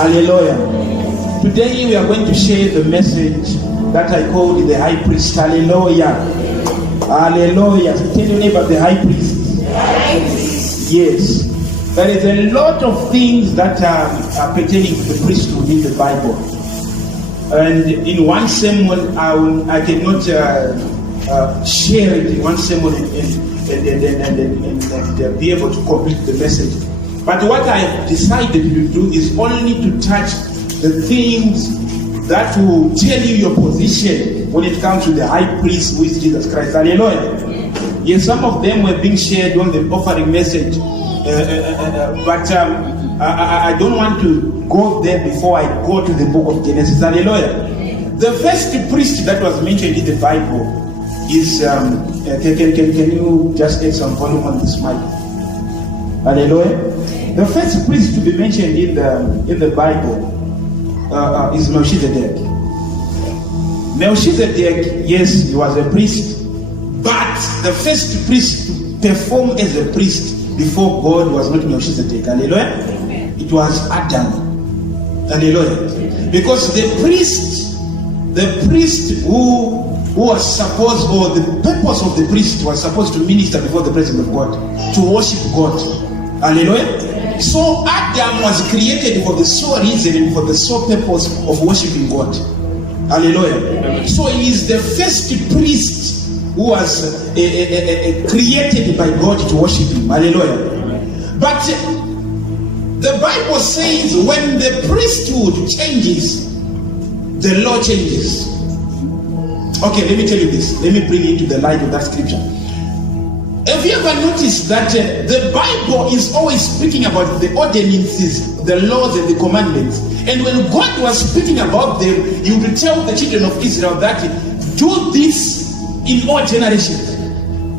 Hallelujah. Today we are going to share the message that I called the high priest. Hallelujah. Hallelujah. Tell your neighbor, the high priest. Yes. There is a lot of things that are pertaining to the priesthood in the Bible. And in one sermon, I cannot share it in one sermon and be able to complete the message. But what I have decided to do is only to touch the things that will tell you your position when it comes to the high priest who is Jesus Christ. Hallelujah. Yes, some of them were being shared on the offering message. But I don't want to go there before I go to the book of Genesis. Hallelujah. The first priest that was mentioned in the Bible is, can you just add some volume on this mic? Hallelujah. The first priest to be mentioned in the Bible is Melchizedek. Melchizedek, yes, he was a priest, but the first priest to perform as a priest before God was not Melchizedek. Hallelujah. It was Adam. Hallelujah. Because the priest who was supposed, or the purpose of the priest was supposed to minister before the presence of God, to worship God. Hallelujah. So Adam was created for the sole reason and for the sole purpose of worshiping God. Hallelujah. So he is the first priest who was created by God to worship him. Hallelujah. But the Bible says when the priesthood changes, the law changes. Okay, let me tell you this. Let me bring you into the light of that scripture. Have you ever noticed that the Bible is always speaking about the ordinances, the laws and the commandments? And when God was speaking about them, he would tell the children of Israel that do this in all generations.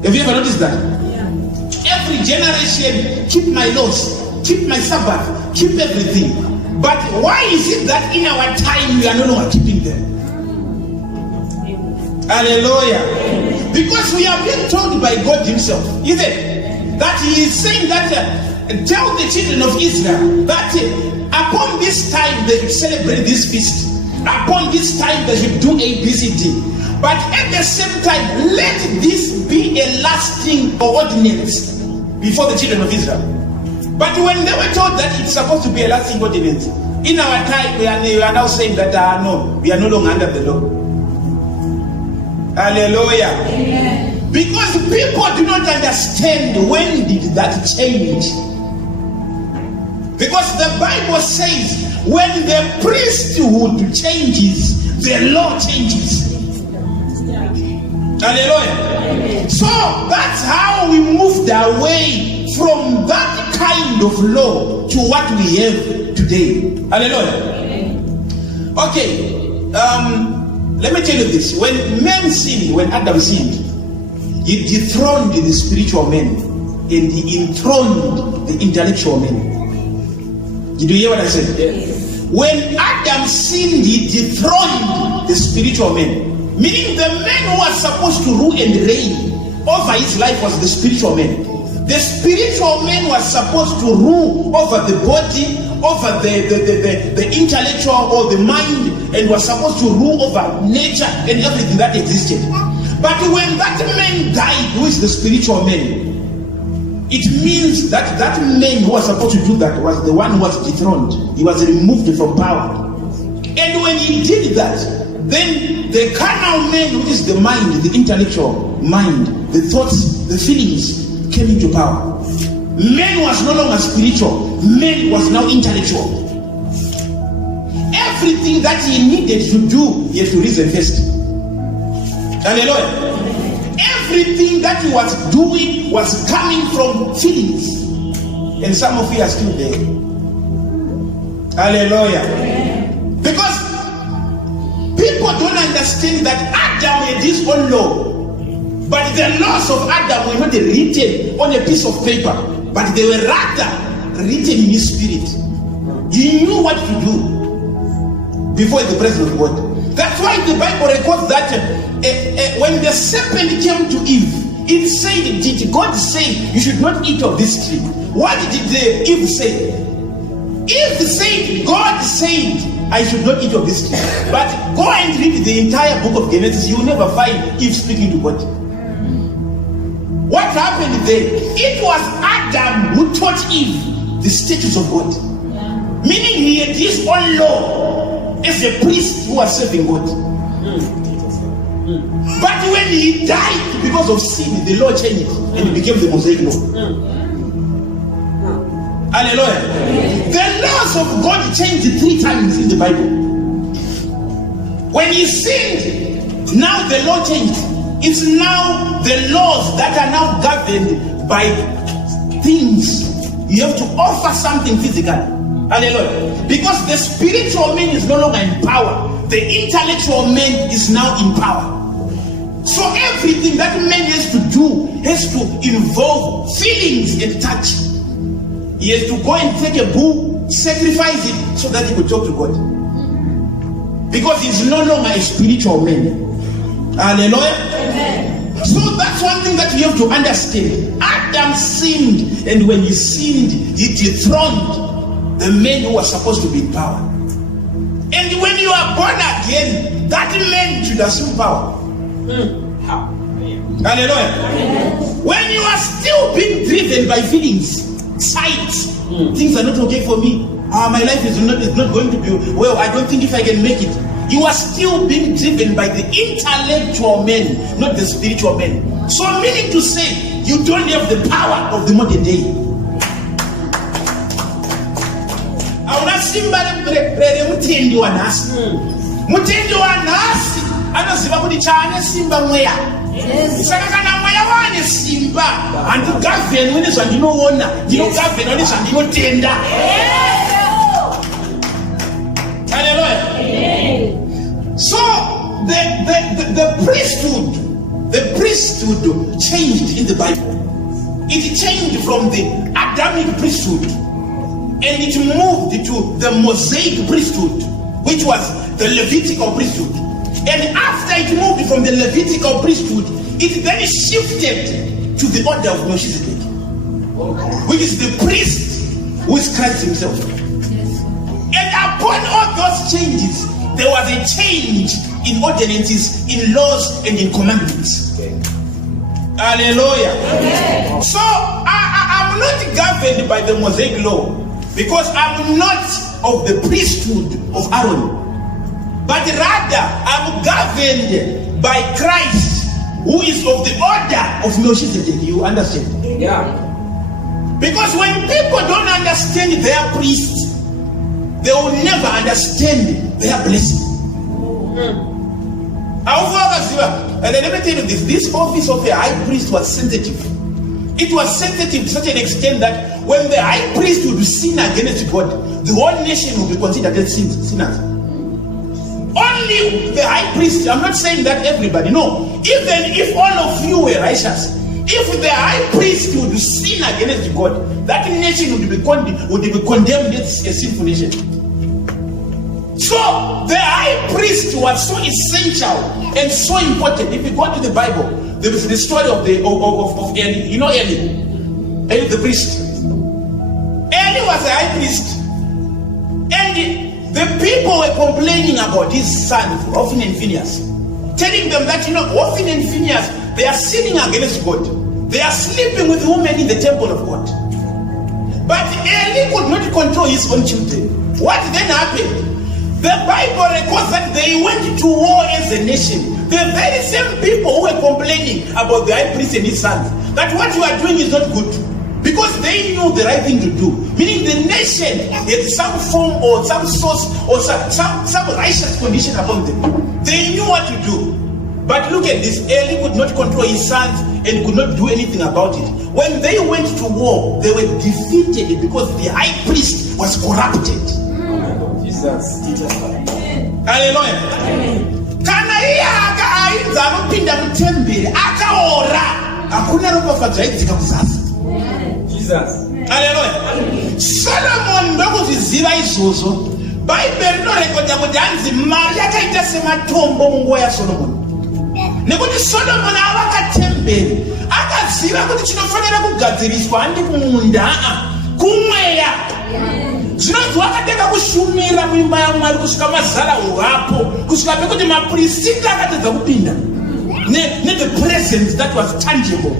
Have you ever noticed that? Yeah. Every generation, keep my laws, keep my Sabbath, keep everything. But why is it that in our time we are no longer keeping them? Hallelujah. Because we are being told by God himself, isn't it? That he is saying that tell the children of Israel that upon this time they should celebrate this feast. Upon this time they should do ABCD. But at the same time, let this be a lasting ordinance before the children of Israel. But when they were told that it's supposed to be a lasting ordinance, in our time we are now saying that no, we are no longer under the law. Hallelujah. Amen. Because people do not understand when did that change. Because the Bible says when the priesthood changes, the law changes. Hallelujah. Amen. So that's how we moved away from that kind of law to what we have today. Hallelujah. Amen. Okay. Let me tell you this. When men sinned, when Adam sinned, he dethroned the spiritual man and he enthroned the intellectual man. Did you hear what I said? Yes. When Adam sinned, he dethroned the spiritual man. Meaning the man who was supposed to rule and reign over his life was the spiritual man. The spiritual man was supposed to rule over the body, over the intellectual or the mind, and was supposed to rule over nature and everything that existed. But when that man died, who is the spiritual man, it means that that man who was supposed to do that was the one who was dethroned. He was removed from power. And when he did that, then the carnal man, which is the mind, the intellectual mind, the thoughts, the feelings, came into power. Man was no longer spiritual. Man was now intellectual. Everything that he needed to do, he had to reason first. Hallelujah. Everything that he was doing was coming from feelings. And some of you are still there. Hallelujah. Because people don't understand that Adam had his own law. But the laws of Adam were not written on a piece of paper, but they were rather written in his spirit. He knew what to do before the presence of God. That's why the Bible records that when the serpent came to Eve, it said, did God say you should not eat of this tree? What did Eve say? If God said, I should not eat of this tree, but go and read the entire book of Genesis, you will never find Eve speaking to God. What happened there? It was Adam who taught Eve the statutes of God. Meaning he had his own law as a priest who was serving God. But when he died because of sin, the law changed and it became the Mosaic law. Hallelujah. The laws of God changed 3 times in the Bible. When he sinned, now the law changed. It's now the laws that are now governed by things. You have to offer something physical. Hallelujah. Because the spiritual man is no longer in power. The intellectual man is now in power. So everything that man has to do has to involve feelings and touch. He has to go and take a bull, sacrifice it so that he could talk to God. Because he's no longer a spiritual man. Hallelujah. Amen. So that's one thing that you have to understand. Adam sinned, and when he sinned, he dethroned the men who were supposed to be in power. And when you are born again, that man should assume power. Hallelujah. When you are still being driven by feelings, sight, things are not okay for me. My life is not going to be well. I don't think if I can make it. You are still being driven by the intellectual man, not the spiritual man. So meaning to say, you don't have the power of the modern day. Mutendi wa nasi anaziva kuti chane simba mweya. Saka kana mweya wane simba andigavheni wene zvandinoona ndinogavheni wene zvandinotenda. Hallelujah. So the priesthood changed in the Bible. It changed from the Adamic priesthood and it moved to the Mosaic priesthood, which was the Levitical priesthood. And after it moved from the Levitical priesthood, it then shifted to the order of Melchizedek, which is the priest who is Christ himself. And upon all those changes, there was a change in ordinances, in laws, and in commandments. Hallelujah. So I'm not governed by the Mosaic law because I'm not of the priesthood of Aaron, but rather I'm governed by Christ, who is of the order of Melchizedek. You understand? Yeah. Because when people don't understand their priest, they will never understand their blessing. And let me tell you this office of a high priest was sensitive. It was sensitive to such an extent that when the high priest would sin against God, the whole nation would be considered as sinners. Only the high priest, I'm not saying that everybody, no. Even if all of you were righteous, if the high priest would sin against God, that nation would be condemned as a sinful nation. So the high priest was so essential and so important. If you go to the Bible, there is the story of Eli. You know Eli? Eli the priest. Eli was a high priest. And the people were complaining about his sons, Hophni and Phinehas, telling them that, Hophni and Phinehas, they are sinning against God. They are sleeping with women in the temple of God. But Eli could not control his own children. What then happened? The Bible records that they went to war as a nation. The very same people who were complaining about the high priest and his sons, that what you are doing is not good, because they knew the right thing to do. Meaning the nation had some form or some source or some righteous condition upon them. They knew what to do. But look at this, Eli could not control his sons and could not do anything about it. When they went to war, they were defeated because the high priest was corrupted. Hallelujah. Kana iyaka ainza kupinda mutembere akaora akuna ropa dzaidzika kuzasi. Jesus. Hallelujah. Solomon ndokuzviziva izvozvo. Bible rinorekodza kuti hanzi mari yakaita sematombo munguva yaSolomon. Nekuti Solomon avaka temberi akaziva kuti chinofanira kugadziriswa handi kumunda kumweya. zvinonzi wakatanga kushumira muimba yaMwari kusvika mazara hapo kusvika pekuti maprista akatedza kupinda the presence that was tangible.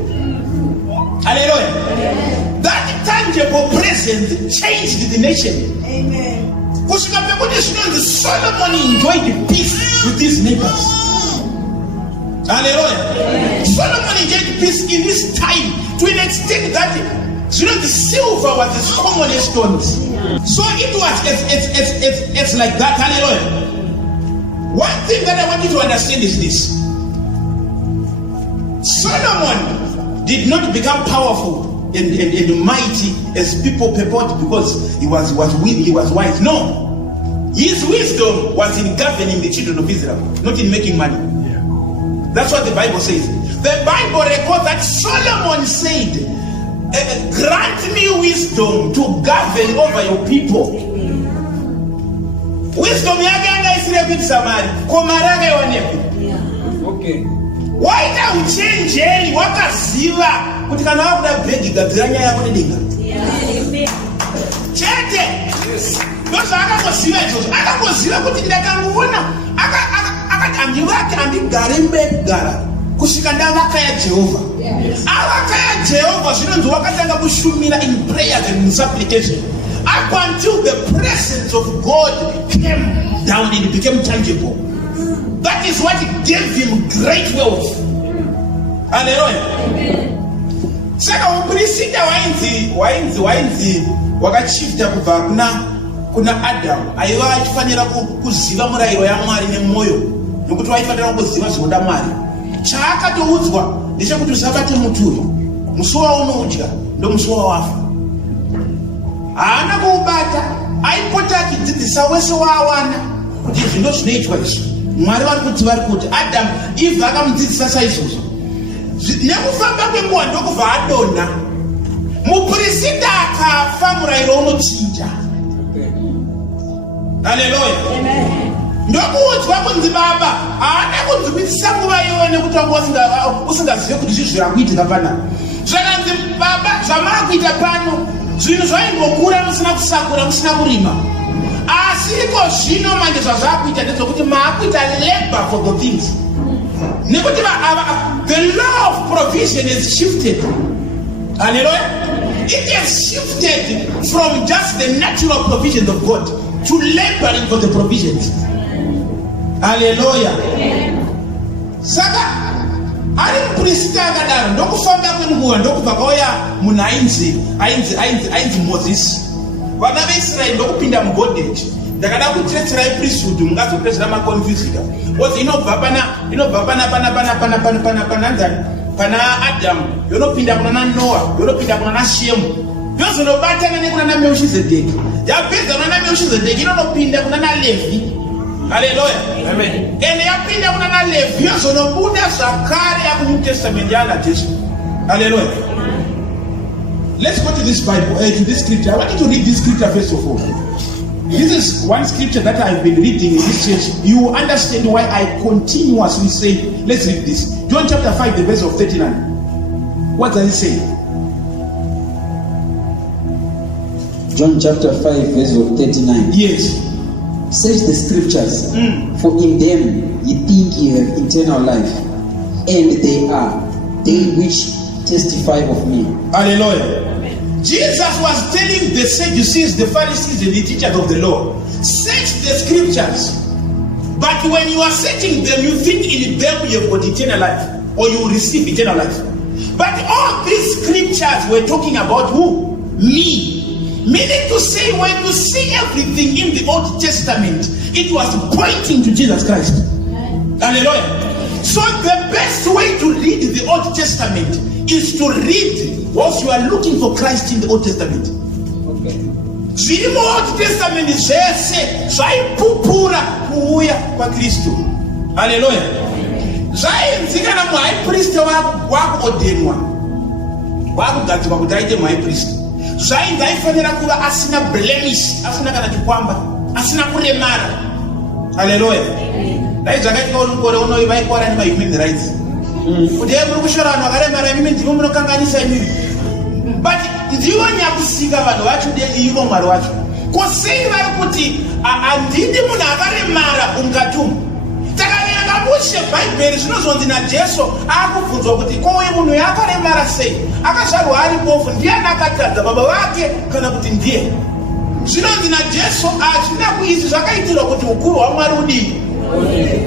Hallelujah. That tangible presence changed the nation. Amen. Kusvika pekuti zvinonzi Solomon enjoyed peace with his neighbors. Hallelujah. Solomon enjoyed peace in his time to an extent that the silver was as common as stones. So it was it's like that. Hallelujah. One thing that I want you to understand is this: Solomon did not become powerful and mighty as people purport because he was wise. No, his wisdom was in governing the children of Israel, not in making money. That's what the Bible says. The Bible records that Solomon said, grant me wisdom to govern over your people. Wisdom yaganga isire kuti samari komaraka yonepi. Okay. Waita uchenjeri wakaziva kuti kana wakuda bhegi gadzira nyaya yako nedinga. Chete. Ndoza akaziva izvozvo. Akaziva kuti ndakangoona akati vake andigare mbegara kusvika ndavaka yaJehovha. Avaka yaJehovha zvinonzi wakatanga kushumira in prayers and in supplication up until the presence of God came down and it became tangible. That is what gave him great wealth. Hallelujah. Saka uprista wainzi wakachifta kubva kuna Adam aiva achifanira kuziva murayiro yaMwari nemwoyo nokuti waifanira kuziva zvinoda Mwari. Chaakatoudzwa ndechekuti usabate muti uyu, musi waunodya ndo musi wawafa. Haana kuubata, aipota achidzidzisa wese waawana kuti izvi ndo zvinoitwa izvi. Mwari vari kuti Adam Eve akamudzidzisa saizvozvo. Nekufamba kwenguva ndokubva adonha. Muprista akafa murayiro unochinja. Hallelujah. Amen. Ndokuudzwa kunzi baba haana kunzwisa nguva yone kuti wanga usingazive kuti zvinhu zvirakuitika panapa. Zvakanzi baba zvamaakuita pano zvinhu zvaingokura musina kusakura musina kurima. Asi iko zvino manje zvazvakuita ndezvokuti maakuita labor for the things. Nekuti the law of provision is shifted. Hallelujah. It has shifted from just the natural provisions of God to laboring for the provisions. Hallelujah. Saka ari muprista akadaro ndokufamba kwenguva ndokubva kauya munhu ainzi Moses. Vana veIsraeri ndokupinda mubondage. Ndakada kutiretirai priesthood mungazopedzera makonfusika. Because inobva pana Adam, yonopinda kuna Noah, yonopinda kuna Shemu. Yozonobatana nekuna Melchizedeki. Yapedza kuna Melchizedeki inonopinda kuna Levi. Hallelujah. Amen. And yapinda kuna Levi yozonobuda zvakare yakuNew Testament yana Jesu. Hallelujah. Let's go to this Bible, to this scripture. I want you to read this scripture first of all. This is one scripture that I've been reading in this church. You will understand why I continuously say, let's read this. John chapter 5, the verse of 39. What does it say? John chapter 5, verse of 39. Yes. Search the scriptures, for in them ye think ye have eternal life, and they are they which testify of me. Hallelujah. Jesus was telling the Sadducees, the Pharisees, and the teachers of the law, search the scriptures. But when you are searching them, you think in them you have got eternal life, or you will receive eternal life. But all these scriptures were talking about who? Me. Meaning to say, when you see everything in the Old Testament, it was pointing to Jesus Christ. Hallelujah. So the best way to read the Old Testament is to read whilst you are looking for Christ in the Old Testament. Okay. Zviri muOld Testament zvese zvaipupura kuuya kwaKristu. Hallelujah. Zvainzikana muhigh priest wakuordenwa, wakugadzirwa kuti aite muhigh priest. Zvainzi aifanira kuva asina blemish, asina kana chikwamba, asina kuremara. Hallelujah. Dai zvakaitika uri mukore uno vaikora nemahuman rights. Kuti muri kushora vanhu vakaremara imimi ndimo munokanganisa imimi. But ndivo nyakusika vanhu vacho ivo Mwari wacho. Kusei vari kuti handidi munhu akaremara ungatuma. Takaverenga mushe bhaibheri zvinozonzi naJesu akubvunzwa kuti ko uyu munhu yakaremara sei? Akazvarwa ari bofu, ndiani akatadza, baba vake kana kuti ndiye? Zvinonzi naJesu hazvina kuizvi zvakaitirwa kuti ukuru hwaMwari udini.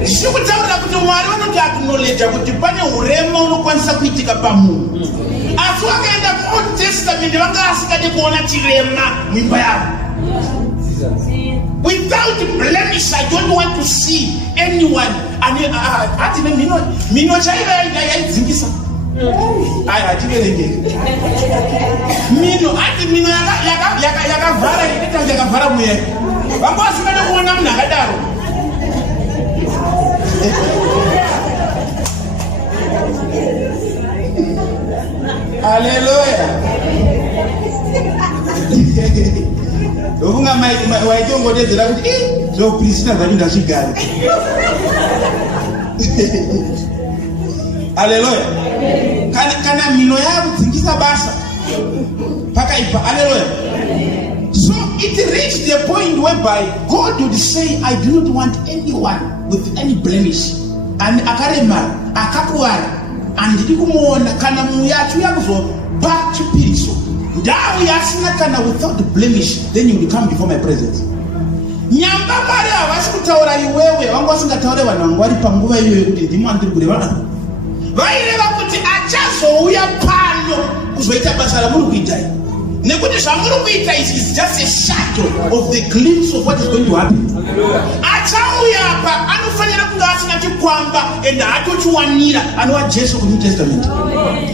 Zviri kutaurira kuti Mwari vanoti acknowledge kuti pane urema unokwanisa kuitika pamunhu. Asi wakaenda kuOld Testament vanga asikade kuona chirema muimba yavo. Without blemish, I don't want to see anyone. Ati mino chaiva yaidzingisa. Hativerengeri. Mino ati mino yakavhara yakavhara mweya. Vanga vasikade kuona munhu akadaro. Hallelujah. Unga waitongodedzera kuti zvoprista zvati ndazvigara. Hallelujah. Kana mino yakudzingisa basa pakaipa. Hallelujah. So it reached the point whereby God would say, I do not want anyone with any blemish. And akaremara, akakuwara, handidi kumuona kana munhu yacho yakuzopa chipiriso. Ndau yasina kana without blemish, then you will come before my presence. Nyamba Mwari havasi kutaura iwewe, vanga vasingataure vanhu vangu vari panguva iyoyo kuti ndimi andiri kureva. Vaireva kuti achazouya pano kuzoita basa ramuri kuitai. Nekuti zvamuri kuita is just a shadow of the glimpse of what is going to happen. Achauya apa anofanira kunge asina chikwamba ende hatochiwanira anova Jesu kuNew Testament.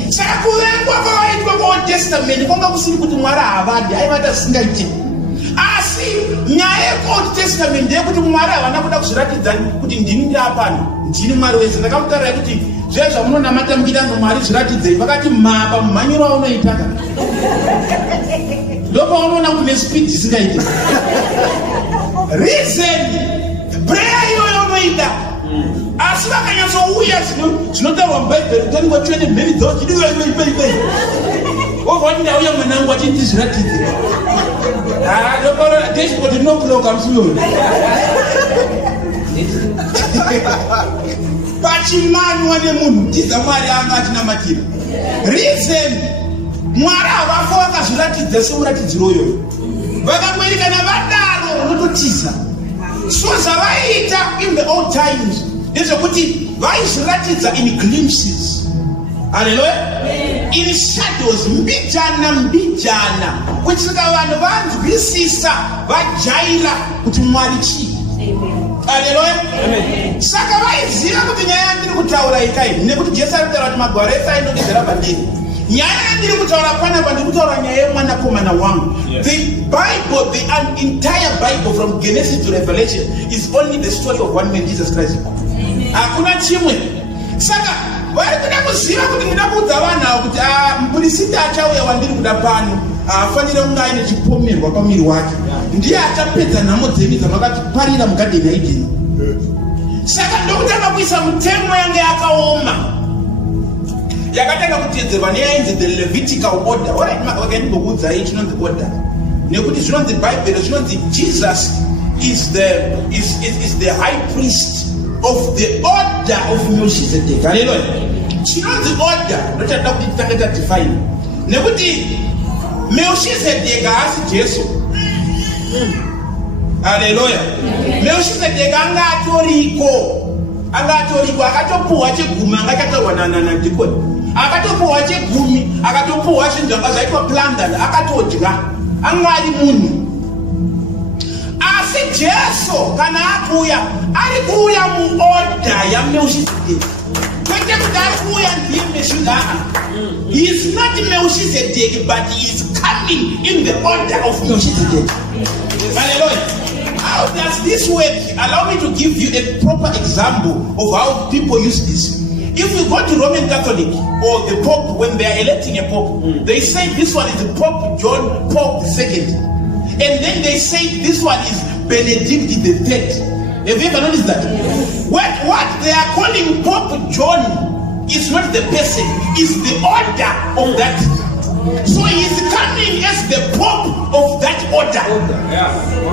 Saka kuvengwa kwavaitwa kuOld Testament kwanga kusiri kuti Mwari havadi, aivata zvisingaiti. Asi nyaya yeOld Testament ndeyekuti Mwari havana kuda kuzviratidza kuti ndini ndapano, ndini Mwari wese. Ndakamutaurira kuti zviya zvamunonamata muchida Mwari zviratidzei, vakati mapa mumhanyiro aunoitaka. Ndopa unoona kuti nespeed isingaiti. Reason prayer iyoyo unoida. Asi vakanyatsouya zvinotaurwa mubhaibheri utani watwene mheni dzochi diweiweiwei. Wovati ndauya mwanangu achiti ndizviratidze. Ndopa dashboard rinokloka musiyoyo. Pachimanywa nemunhu tiza Mwari anga achinamatira. Reason Mwari havafa vakazviratidza semuratidziro iyoyo. Vakamweri kana vadaro unototiza. So zvavaiita in the old times ndezvekuti vaizviratidza in glimpses. Hallelujah. In shadows, mbijana kuchika vanhu vanzwisisa vajaira kuti Mwari chii. Hallelujah. Saka vaiziva kuti nyaya yandiri kutaura ikai nekuti Jesu arikutaura kuti magwaro ese ainodedzera pandiri. Nyaya yandiri kutaura panapa ndiri kutaura nyaya yemwanakomana wangu. The Bible, the entire Bible from Genesis to Revelation is only the story of one man, Jesus Christ. Hakuna chimwe. Saka vari kuda kuziva kuti muda kuudza vanhu avo kuti muprista achauya wandiri kuda pano afanire kunge aine chipomerwa pamwiri wake. Ndiye achapedza nhamo dzenyu dzamakaparira mugadheni yaidini. Saka ndokutanga kuisa mutemo yange yakaoma yakatanga kuteedzerwa neyainzi the Levitical order. Wakaindikuudzai chinonzi order nekuti zvinonzi bhaibheri zvinonzi Jesus is the high priest of the order of Melchizedek. Hallelujah. Chinonzi order ndochada kuti titange tadefine nekuti Melchizedek haasi Jesu. Hallelujah. Melchizedek anga atoriko akatopuhwa chegumi anga chataurwa nadhikoni, akatopuhwa chegumi akatopuhwa zvinhu zvaitwa plundered akatodya, anga ari munhu. Asi Jesu kana akuuya ari kuuya muorder yaMelchizedek, kwete kuti ari kuuya ndiye Meshizedek. He is not Melchizedek, but he is coming in the order of Melchizedek. Hallelujah. How does this work? Allow me to give you a proper example of how people use this. If you go to Roman Catholic or the Pope, when they are electing a Pope, they say this one is Pope John Paul II. And then they say this one is Benedict III. Have you ever noticed that? What they are calling Pope John is not the person, it's the order of that. So he is coming as the Pope of that order.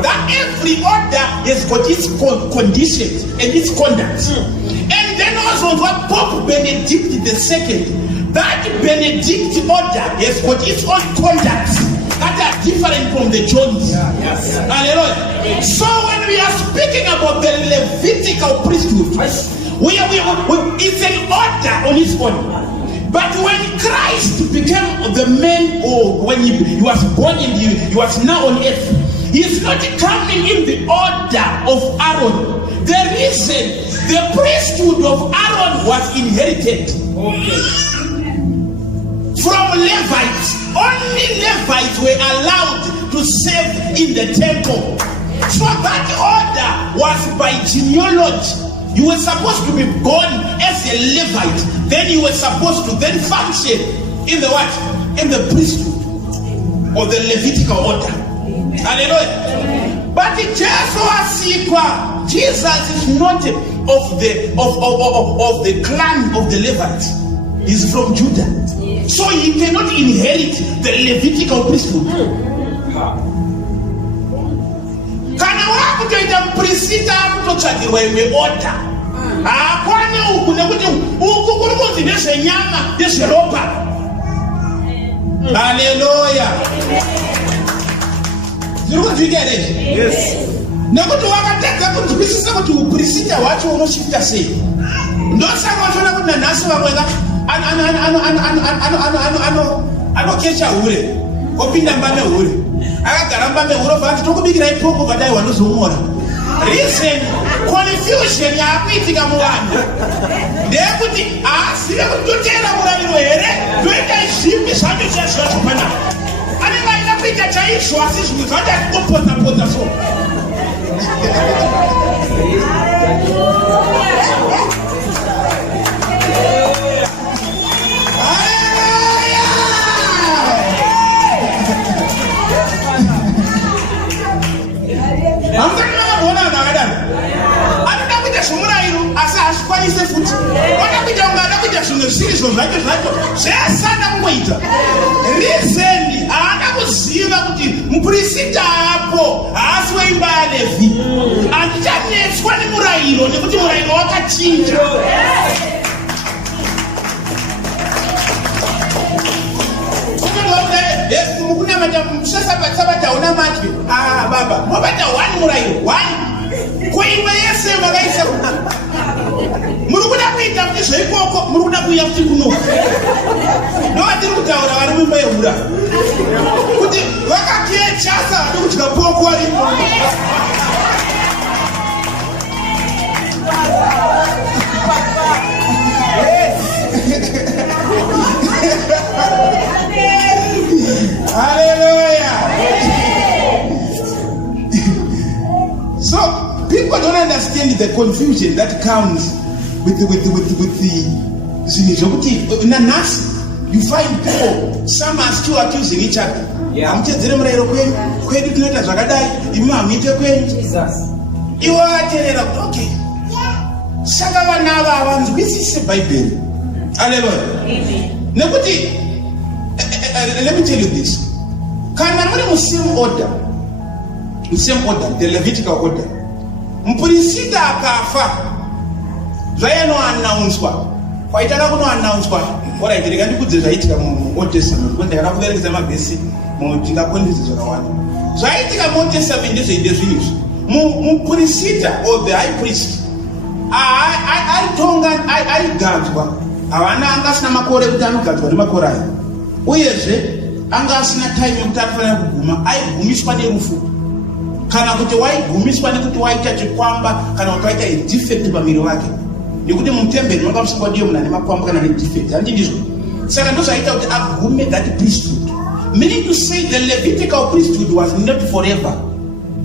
That every order has got its conditions and its conduct. And then also what Pope Benedict II, that Benedict order has got its own conducts that are different from the Johns. Hallelujah. So when we are speaking about the Levitical priesthood, it's an order on its own. But when Christ became the man, or when he was born and he was now on earth, he is not coming in the order of Aaron. The reason the priesthood of Aaron was inherited from Levites. Only Levites were allowed to serve in the temple. So that order was by genealogy. You were supposed to be born as a Levite. Then you were supposed to then function in the what? In the priesthood or the Levitical order. Hallelujah. But Jesus is not of the clan of the Levites. He's from Judah. So he cannot inherit the Levitical priesthood. Kana wakutoita muprisita akutotsvagirwa imwe order. Hakwane uku nekuti uku kuri kunzi nezvenyama nezveropa. Haleluya. Zviri kunzwika here? Yes. Nekuti wakatadza kunzwisisa kuti uprisita hwacho unosvika sei. Ndosaka wachiona kuti nanhasi vamwe anokecha hure opinda mbame hure akagara mbame hure vati tokubikirai poko vadai vanozomora. Reason confusion yakuitika muvanhu ndeyekuti haasive kuti totera murayiro here toita zvipi zvacho zvezvacho panapa. Anenge aida kuita chaizvo asi zvimwe zvacho atikopoza so. Asakwanise futhi wakakuita ungada kuita zvimwe zvirizvo zvacho zvesada kungoita. Reason haana kuziva kuti mupurisita apo haasi weimba yaLevhi. Handichanetswa nemurayiro nekuti murayiro wakachinja. Mukunamata musasabata unamatwe. Baba mobata one murayiro one. Kuimba yese vakaisa muri kuda kuita kuti zveikoko muri kuda kuuya kuti kuno ndovatiri kutaura vari mumba yehura kuti vakakechasa vadi kudya poko aripo. Hallelujah. So people don't understand the confusion that comes with the you find people, some are still accusing each other. Amutedzere murayiro kwedu tunoita zvakadai imi hamuite kwenyu. Iwo aterera kuti okay, saka vana ava havanzwisise bhaibheri. Hallelujah. Nekuti let me tell you this, kana muri musame order, the Levitical order, mupurisita akafa zvaianoannouncwa kwaitanga kunoannouncwa. Alright, ndikandikudze zvaitika muOld Testament kuti ndakada kuverekesa mabhesi mutingakondisi zvakawanda. Zvaitika muOld Testament ndezveinde zvinizvi. Mupurisita or the high priest aigadzwa. Havana anga asina makore kuti anogadzwa nemakore aya. Uyezve anga asina time yekuti anofanira kuguma, aigumiswa nerufu. Kana kuti waigumiswa nekuti waita chikwamba kana kuti waita defect pamiri wake. Nekuti mutemberi manga musingadiwe muna nemakwamba kana nedefect. Handi ndizvo. Saka ndozvaita kuti agume that priesthood. Meaning to say the Levitical priesthood was not forever.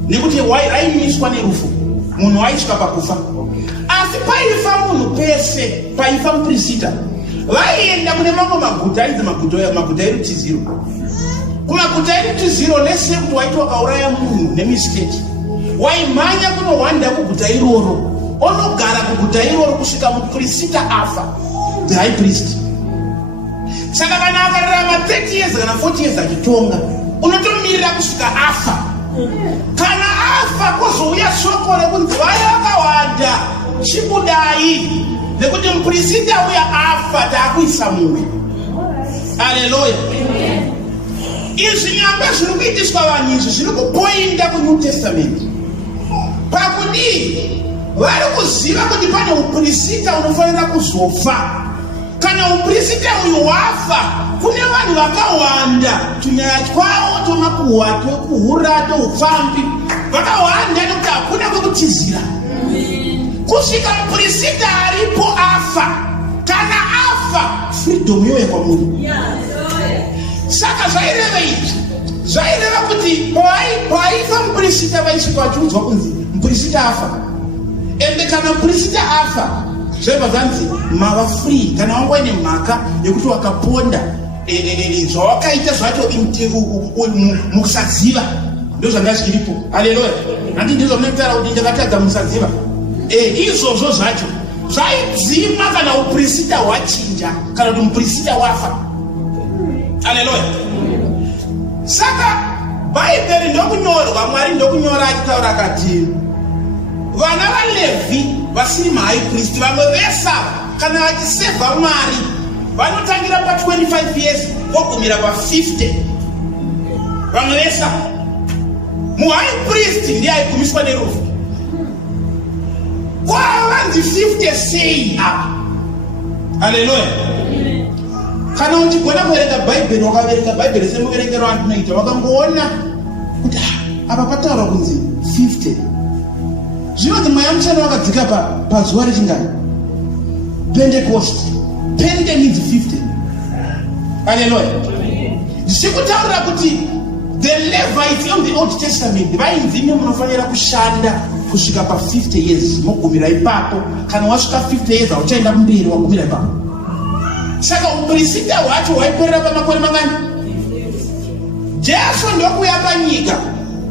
Nekuti raimiswa nerufu. Munhu waisvika pakufa. Asi paifa munhu pese, paifa mupurisita. Vaienda kune mamwe maguta, ainzi maguta erutiziro. Kumaguta erutiziro lese kuti waiti wakauraya munhu nemistake, waimhanya kunohwanda kuguta iroro, onogara kuguta iroro kusvika mupurisita afa, the high priest. Saka kana akararama 30 years kana 40 years achitonga, unotomirira kusvika afa. Kana afa kwozouya shoko rekunzi vaya vakawanda chibudai, nekuti muprista uya afa taakuisa mumwe. Haleluya. Izvi nyamba zviri kuitiswa vanhu izvi zviri kupoinda kuNew Testament. Pakudii vari kuziva kuti pane uprista unofanira kuzofa. Kana uprista uyu wafa, kune vanhu vakawanda tunyaya twawo tomakuhwa tokuhura toupfambi vakawanda nekuti hakuna kwekutizira. Kusvika muprista aripo afa, kana afa freedom yoya kwamuri. Saka zvaireva izvi, zvaireva kuti paifa muprista vaisvika vachiudzwa kunzi muprista afa, ende kana muprista afa zvaiva zvanzi mava free. Kana wanga ine mhaka yekuti wakaponda zvawakaita zvacho mukusaziva, ndozvanga zviripo. Haleluya. Handi ndizvo munokutaura kuti ndakatadza musaziva. Izvozvo zvacho zvaidzima kana uprista hwachinja, kana kuti muprista wafa. Haleluya. Saka bhaibheri ndokunyorwa, Mwari ndokunyora achitaura akati vana vaLevhi vasiri mahigh priest, vamwe vesa kana vachisevha Mwari vanotangira pa25 years vogumira pa50. Vamwe vesa muhigh priest ndiye aigumiswa nerufu. Kwava vanzi 50 sei apa. Haleluya. Kana uchigona kuverenga bhaibheri, wakaverenga bhaibheri semuverengero wandinoita, wakangoona kuti apa pataura kunzi 50. Zvinoti mweya mutsvene wakadzika pazuva rechingani? Pentecost. Pente means 50. Haleluya. Zvichikutaurira kuti the Levites of the Old Testament vainzi imi munofanira kushanda kusvika pa50 years, mogumira ipapo. Kana wasvika 50 years hauchaenda kumberi, wagumira ipapo. Saka uprista hwacho hwaiperera pamakore mangani? Jesu ndokuya panyika,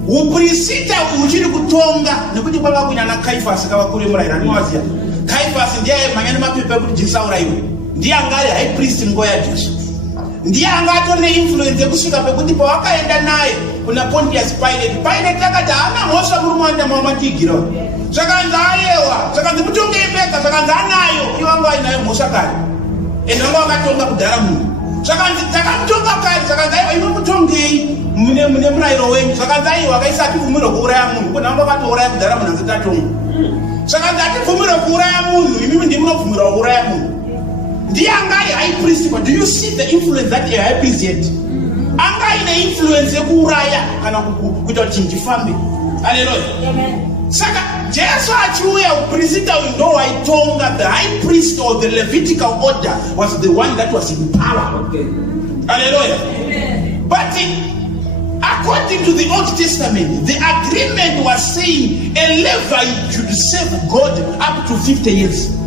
uprista uchiri kutonga, nekuti kwanga kunyana Caiphas kavakuru vemurayiro. Anovaziva Caiphas ndiye aimhanya nemapepa ekuti Jesu aurayiwe. Ndiye anga ari high priest nguva yaJesu. Ndiye anga atori neinfluence yekusvika pekuti pawakaenda naye kuna Pontius Pilate akati haana mhosva murume wandamamatigira. Zvakanzi ayewa, zvakanzi mutongei pega, zvakanzi anayo, iye wanga ainayo mhosva kare. Ende wanga wakatonga kudhara munhu. Zvakanzi takamutonga kare, zvakanzi aiwa imi mutongei mune murayiro wenyu. Zvakanzi aiwa akaisati bvumirwa kuuraya munhu, kuna wanga wakatouraya kudhara munhu anzi tatonga. Zvakanzi hatibvumirwa kuuraya munhu, imi ndimi munobvumirwa kuuraya munhu. Ndiye anga ari high priest. But do you see the influence that a high priest had? Anga ine influence yekuuraya kana kuita kuti chifambe. Haleluya. Saka Jesu achiuya, uprista ndo waitonga. The high priest or the Levitical order was the one that was in power. Hallelujah. But according to the Old Testament, the agreement was saying a Levite should serve God up to 50 years.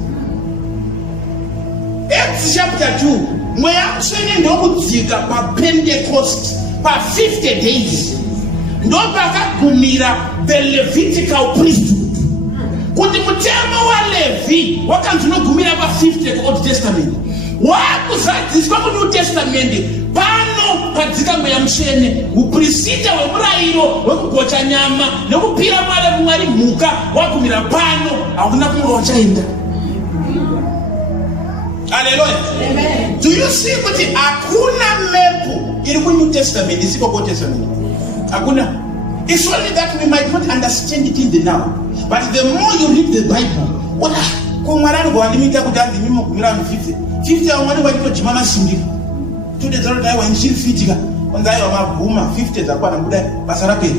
Acts chapter 2, mweya mutsvene ndokudzika paPentecost pa50 days ndopakagumira the Levitical priesthood. Kuti mutemo waLevhi wakanzi unogumira pa50 kuOld Testament, wakuzadziswa kuNew Testament pano padzika mweya mutsvene. Uprista hwemurayiro hwekugocha nyama nekupira Mwari mhuka wagumira pano, hakuna kumwe wachaenda. Hallelujah. Amen. Do you see kuti hakuna mepo iri kuNew Testament isipo kuOld Testament? Hakuna. It's only that we might not understand it in the now. But the more you read the Bible, kwa Mwari angowalimita kuti anzi mimi mugumira vanhu 50 vamwari vachitojima masimbi. Today dzarotaiwa nchiri 50 kwanzaiwa maguma 50 dzakwana kudai basa rapera.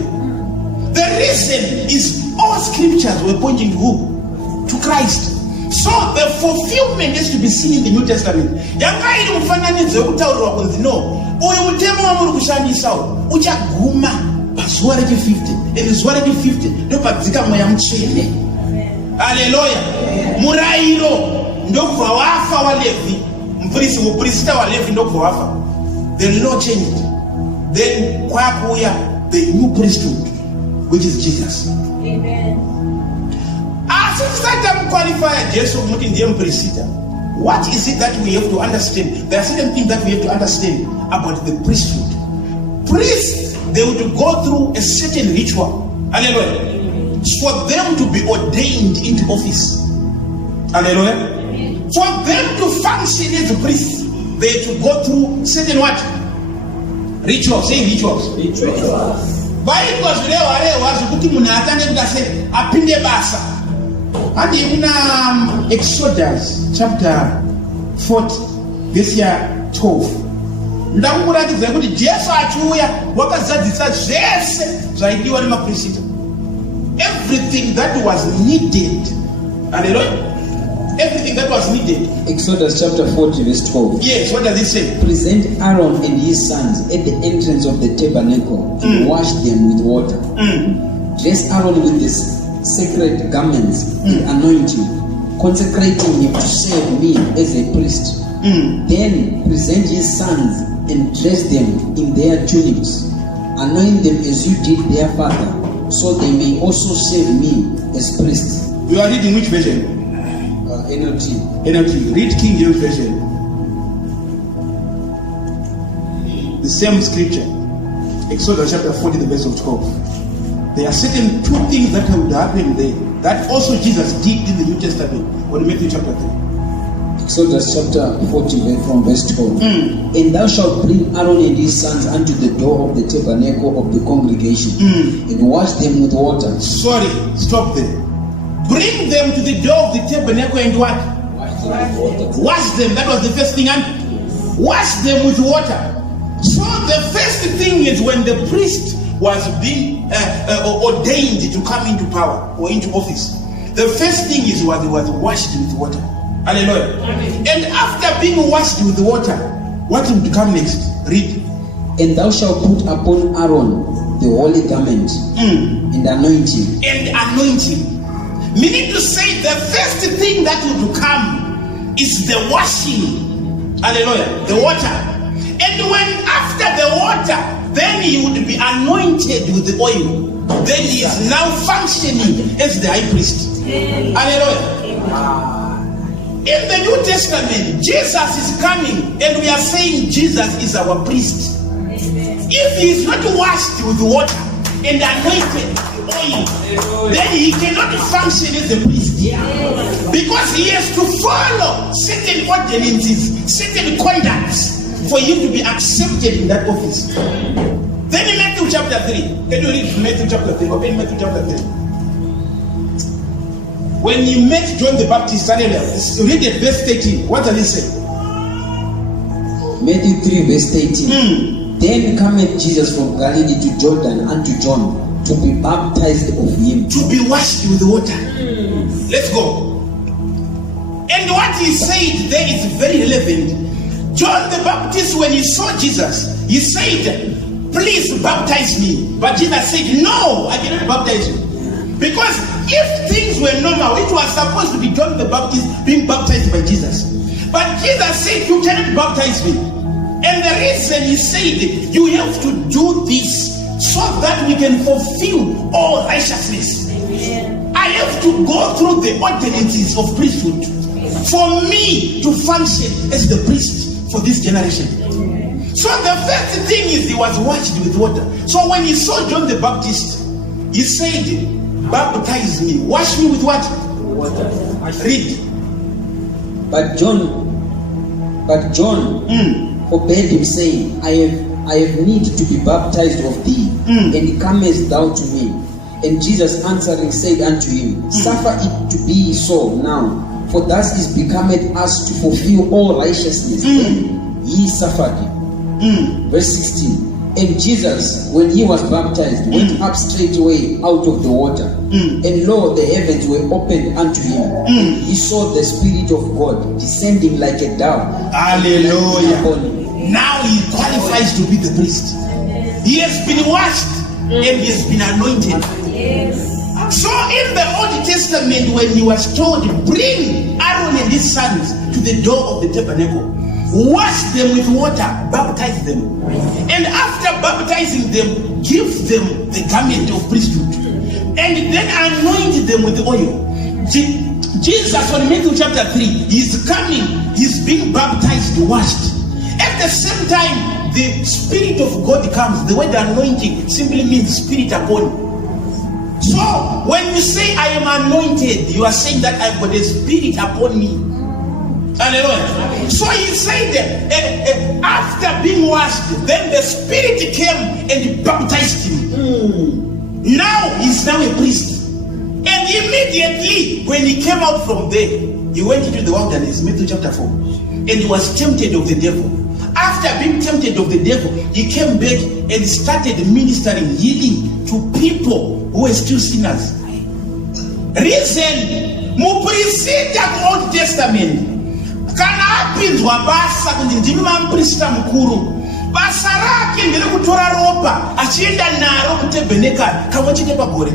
The reason is all scriptures were pointing to who? To Christ. So the fulfillment is to be seen in the New Testament. Yanga iri mufananidzo wekutaurirwa kunzi no, uyu mutemo wamuri kushandisa uchaguma pazuva rechi50. Ende zuva rechi50 ndopadzika mweya mutsvene. Haleluya. Murayiro ndokubva wafa waLevhi, uprista waLevhi ndokubva wafa. The law changed. Then kwakuya the new priesthood, which is Jesus. Amen. Asi tisati tamuqualifya Jesu kumuti ndiye muprista, What is it that we have to understand? There are certain things that we have to understand about the priesthood. Priests, they would go through a certain ritual. Hallelujah. For them to be ordained into office. Hallelujah. For them to function as a priest, they had to go through certain what? Rituals. Say rituals. Bible kuti munhu atande kuti apinde basa. Handi kuna Exodus chapter 40 verse 12. Ndakukuratidza kuti Jesu achiuya wakazadzisa zvese zvaidiwa nemaprista. Everything that was needed. Hallelujah. Everything that was needed. Exodus chapter 40 verse 12. Yes, what does it say? Present Aaron and his sons at the entrance of the tabernacle and wash them with water. Dress Aaron with the sacred garments and anoint him, consecrating him to serve me as a priest. Then present his sons and dress them in their tunics. Anoint them as you did their father, so they may also serve me as priests. You are reading which version? NLT. Read King James Version. The same scripture. Exodus chapter 40, the verse of 12. There are certain two things that would happen there that also Jesus did in the New Testament or Matthew chapter 3. Exodus chapter 40 from verse 12. And thou shalt bring Aaron and his sons unto the door of the tabernacle of the congregation and wash them with water. Sorry, stop there. Bring them to the door of the tabernacle and what? Wash them. That was the first thing. And wash them with water. So the first thing is when the priest was being ordained to come into power or into office. The first thing is what he was washed with water. Hallelujah. And after being washed with water, what will come next? Read. And thou shalt put upon Aaron the holy garment and anoint him. And anoint him. Meaning to say the first thing that would come is the washing. Hallelujah. The water. And when after the water, then he would be anointed with the oil. Then he is now functioning as the high priest. Hallelujah. In the New Testament, Jesus is coming and we are saying Jesus is our priest. If he is not washed with water and anointed with oil, then he cannot function as a priest. Because he has to follow certain ordinances, certain conducts for him to be accepted in that office. Then in Matthew chapter 3, can you read Matthew chapter 3? Open Matthew chapter 3. When he met John the Baptist, read it verse 13. What does he say? Matthew 3 verse 18. Then cometh Jesus from Galilee to Jordan unto John to be baptized of him. To be washed with water. Let's go. And what he said there is very relevant. John the Baptist, when he saw Jesus, he said, please baptize me. But Jesus said, no, I cannot baptize you. Because if things were normal, it was supposed to be John the Baptist being baptized by Jesus. But Jesus said, you cannot baptize me. And the reason he said, you have to do this so that we can fulfill all righteousness. I have to go through the ordinances of priesthood for me to function as the priest for this generation. So the first thing is he was washed with water. So when he saw John the Baptist, he said, baptize me. Wash me with what? Water. Read. But John forbade him, saying, I have need to be baptized of thee, and comest thou to me? And Jesus answering said unto him, suffer it to be so now, for thus is becometh us to fulfill all righteousness. And he suffered. Verse 16. And Jesus, when he was baptized, went up straightway out of the water. And lo, the heavens were opened unto him. And he saw the Spirit of God descending like a dove. Hallelujah. Now he qualifies to be the priest. He has been washed and he has been anointed. So in the Old Testament, when he was told, bring Aaron and his sons to the door of the tabernacle, wash them with water, baptize them, and after baptizing them, give them the garment of priesthood, and then anoint them with oil. Jesus on Matthew chapter 3, he's coming, he's being baptized, washed. At the same time, the Spirit of God comes. The word anointing simply means spirit upon. So, when you say I am anointed, you are saying that I've got a spirit upon me. Hallelujah. So he said that after being washed, then the Spirit came and baptized him. Now he's now a priest. And immediately when he came out from there, he went into the wilderness, Matthew chapter 4, and he was tempted of the devil. After being tempted of the devil, he came back and started ministering, healing to people who were still sinners. Reason, muprista Old Testament. Kana apinzwa basa kuti ndimi mamprista mukuru, basa rake ndiri kutora ropa achienda naro kutebhenekari kamwe chete pagore.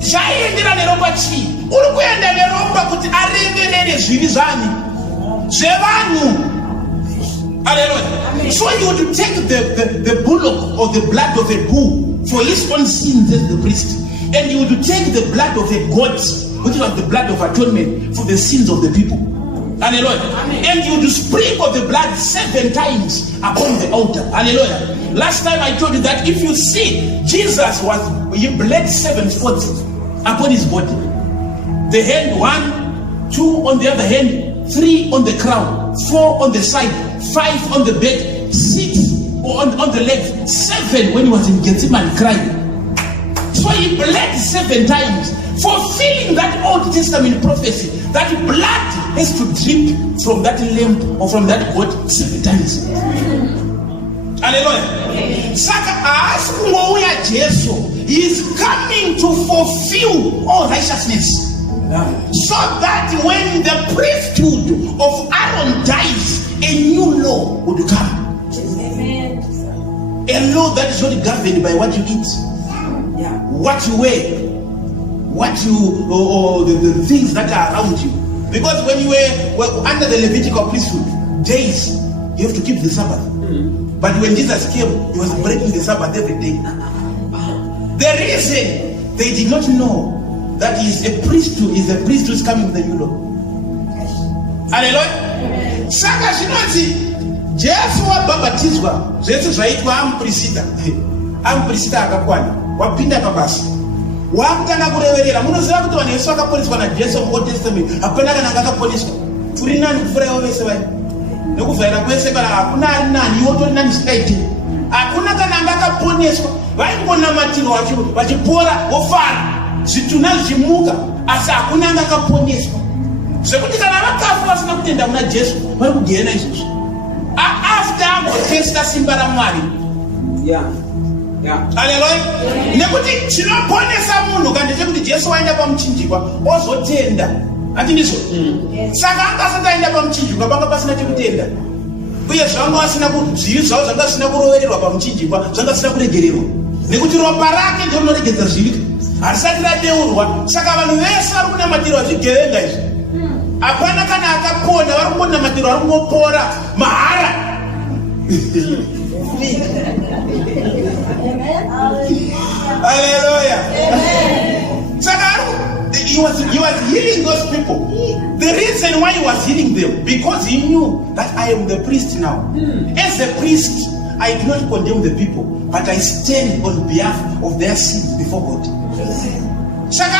Chaiendera neropa chii? Uri kuenda neropa kuti areverere zvivi zvevanhu. Hallelujah. So you would take the bullock or the blood of a bull for his own sins as the priest, and you would take the blood of a goat, which was the blood of atonement, for the sins of the people. Hallelujah. And you would sprinkle the blood 7 times upon the altar. Hallelujah. Last time I told you that if you see, Jesus he bled 7 spots upon his body. The hand 1, 2 on the other hand, 3 on the crown, 4 on the side, 5 on the back, 6 on the leg, 7 when he was in Gethsemane crying. So he bled 7 times, fulfilling that Old Testament prophecy that blood has to drip from that lamb or from that goat 7 times. Hallelujah. Saka askungouya Jesu, he is coming to fulfill all righteousness. So that when the priesthood of Aaron dies, a new law would come. Amen. A law that is not governed by what you eat, what you wear, what you or the things that are around you. Because when you were under the Levitical priesthood, days you have to keep the Sabbath. But when Jesus came, he was breaking the Sabbath every day. The reason they did not know that he is a priest who is coming with the new law. Hallelujah. Saka zvinonzi Jesu wabhabhatizwa, zvese zvaitwa amuprista akakwana, wapinda pabasa, wakutanga kureverera. Munoziva kuti vanhu vese vakaponeswa naJesu muOld Testament hapana kana akaponeswa. Turi nani kufurayiwa vese vai? Nekuvhaira kwese kana hakuna ari nani, iwo tori nani zvingaite. Hakuna kana anga akaponeswa. Vaingonamatirwa vachipora vofara, zvitunha zvichimuka, asi hakuna anga akaponeswa. Zvekuti kana vakafa vasina kutenda muna Jesu vari kugehena izvozvo. After angotesta simba raMwari. Haleluya. Nekuti chinoponesa munhu kana ndechekuti Jesu waenda pamuchinjikwa ozotenda. Ati ndizvo? Saka angasati aenda pamuchinjikwa panga pasina chekutenda. Uye zvanga vasina zvivi zvavo zvanga zvisina kurovererwa pamuchinjikwa, zvanga zvisina kuregererwa. Nekuti ropa rake ndiro rinoregedza zvivi. Harisati radeurwa. Saka vanhu vese vari kunamatirwa zvigevenga izvi. Hapana kana akapona, vari kunamatirwa, vari kungopora mahara. Hallelujah. Saka he was healing those people. The reason why he was healing them, because he knew that I am the priest now. As a priest, I do not condemn the people, but I stand on behalf of their sins before God. Saka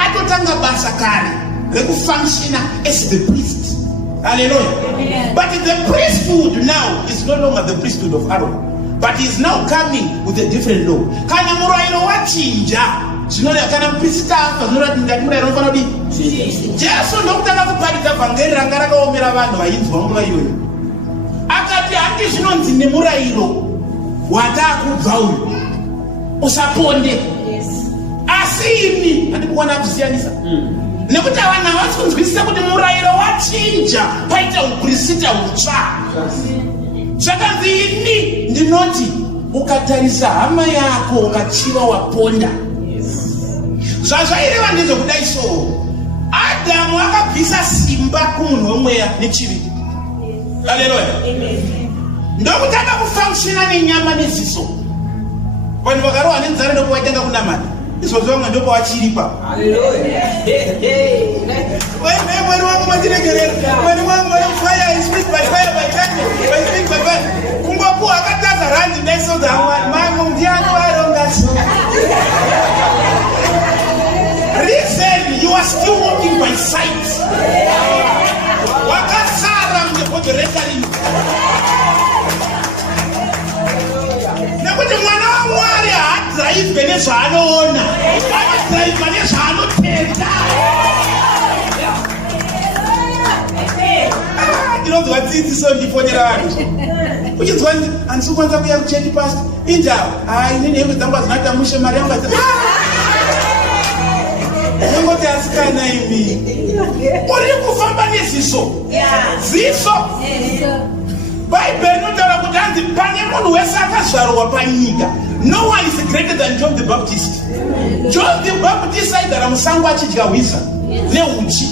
atotanga basa kare rekufunctiona as the priest. Hallelujah. But the priesthood now is no longer the priesthood of Aaron, but he is now coming with a different law. Kana murairo wachinja, zvinova kana muprista afa zvinova ndati murairo unofana kudii? Jesu ndokutanga kuparidza vhangeri ranga rakaomera vanhu vainzwa nguva iyoyo. Akati handi zvinonzi nemurairo watakubva uyu usaponde. Asi ini handikuona kusiyanisa. Nekuti vanhu havasi kunzwisisa kuti murairo wachinja paita uprista utsva. Zvakanzi ini ndinoti ukatarisa hama yako ukachiva waponda. Zvazvaireva ndezvokudai so. Adamu akabvisa simba kumunhu wemweya nechivi. Haleluya. Ndokutanga kufunctiona nenyama neziso. Vanhu vakarohwa nenzara ndokuvaitanga kunamata. Izvo zvamwe ndipo wachiripa. When wangu matiregerera. When wangu fire is speak by fire by thunder. By speak by fire. Kungoku akataza randi neso za mangu ndiano waronga so. Reason you are still walking by sight. Wakasara mnyepojerekari. Nekuti mwana wa Mwari haadrive nezvaanoona. Anodrive nezvaanotenda. Ndinonzwa dzidziso ndifonyera vanhu. Uchinzwa handisi kwanza kuya kuchechi pasi. Injao. Inini hembe dzangu hazvinatamushe mari yangu ati. Nongoti asikana imi. Uri kufamba neziso. Ziso. Bible inotaura kuti hanzi pane munhu wese akazvarwa panyika. No one is greater than John the Baptist. John the Baptist aigara musango achidya hwiza neuchi.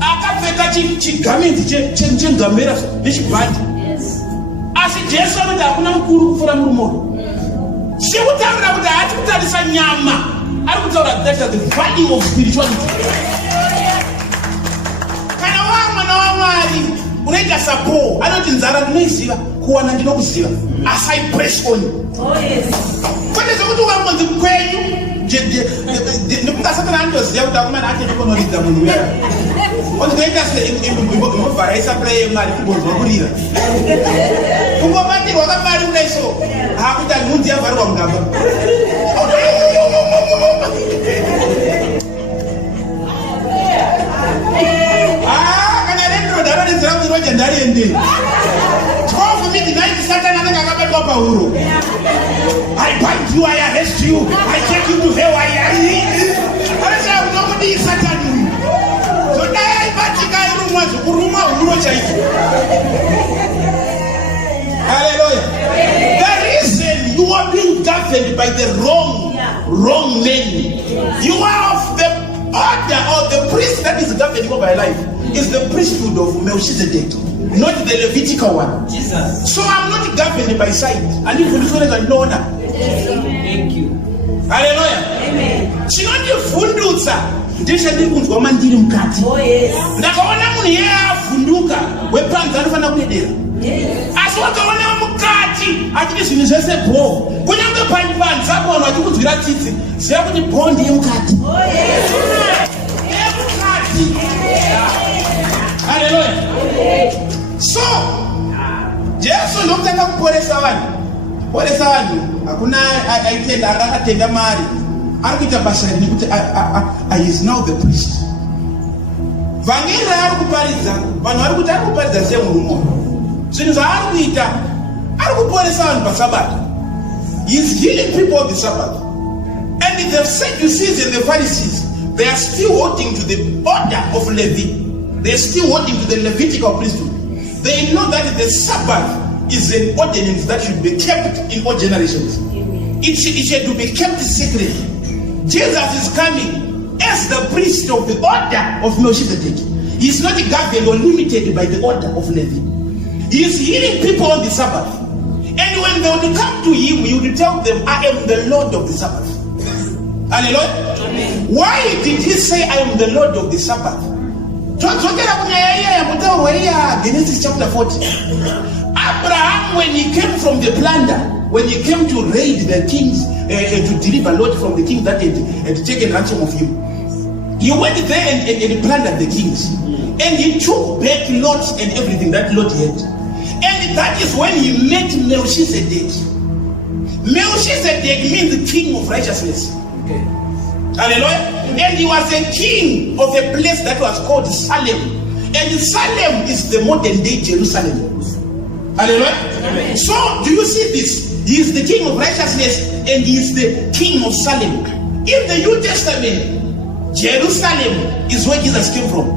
Akapfeka chigamenti chengamera nechibhandi. Asi Jesu anoti hakuna mukuru kupfuura murumodo. Sikutaura kuti haati kutarisa nyama. Ari kutaura that the value of spirituality. Kana wamwana waMwari unoita sapo anoti nzara ndinoiziva kuwana ndinokuziva. As I press on. Kwete zvokuti ukangonzi kwenyu ndikukasakana andoziva kuti akomana ake ndikonoridza munhu uya. Ondinoita imbovharaisa play yemari kumbonzwa kurira. Kumbobatirwa kamari kudaiso hakuti anhunzi yavharwa mugamba. Kana rendro ndaronedzera kuti roje ndariende 12 midnight Satan anenge akabatwa pahuro. I bind you, I arrest you, I take you to hell, aresa unomudii Satan uyu. Zodai aibatika irumwa zvokuruma huro chaiko. Hallelujah. The reason you are being governed by the wrong men. You are of the order or the priest that is governing over your life is the priesthood of Melchizedek, not the Levitical one. Jesus. So I'm not governed by sight. And if you feel that no honor. Thank you. Hallelujah. Amen. Chinondivhundutsa ndechandi kunzwa mandiri mukati. Oh yes. Ndakaona munhu iye avhunduka wepanze anofanira kudedera. Asi wakaona mukati achiti zvinhu zvese bho. Kunyange panze apo vanhu vachikunzwira tsitsi ziva kuti bho ndiye mukati. Yemukati. Hallelujah. So Jesu ndokutanga kuporesa vanhu. Poresa vanhu hakuna aitenda akatenda mari. Ari kuita basa rekuti he is now the priest. Vhangeri raari kuparidza vanhu vari kuti ari kuparidza semurume. Zvinhu zvaari kuita ari kuporesa vanhu paSabata. He is healing people on the Sabbath. And the Sadducees and the Pharisees, they are still holding to the order of Levi. They are still holding to the Levitical priesthood. They know that the Sabbath is an ordinance that should be kept in all generations. It should be kept secret. Jesus is coming as the priest of the order of Melchizedek. He is not governed or limited by the order of Levi. He is healing people on the Sabbath. And when they would come to him, he would tell them, I am the Lord of the Sabbath. Hallelujah. Amen. Why did he say, I am the Lord of the Sabbath? Genesis chapter 40. Abraham, when he came from the plunder, when he came to raid the kings, to deliver Lot from the king that had taken ransom of him, he went there and plundered the kings. And he took back Lot and everything that Lot had. And that is when he met Melchizedek. Melchizedek means the king of righteousness. Okay. Hallelujah. And he was a king of a place that was called Salem. And Salem is the modern day Jerusalem. Hallelujah. Amen. So, do you see this? He is the king of righteousness and he is the king of Salem. In the New Testament, Jerusalem is where Jesus came from.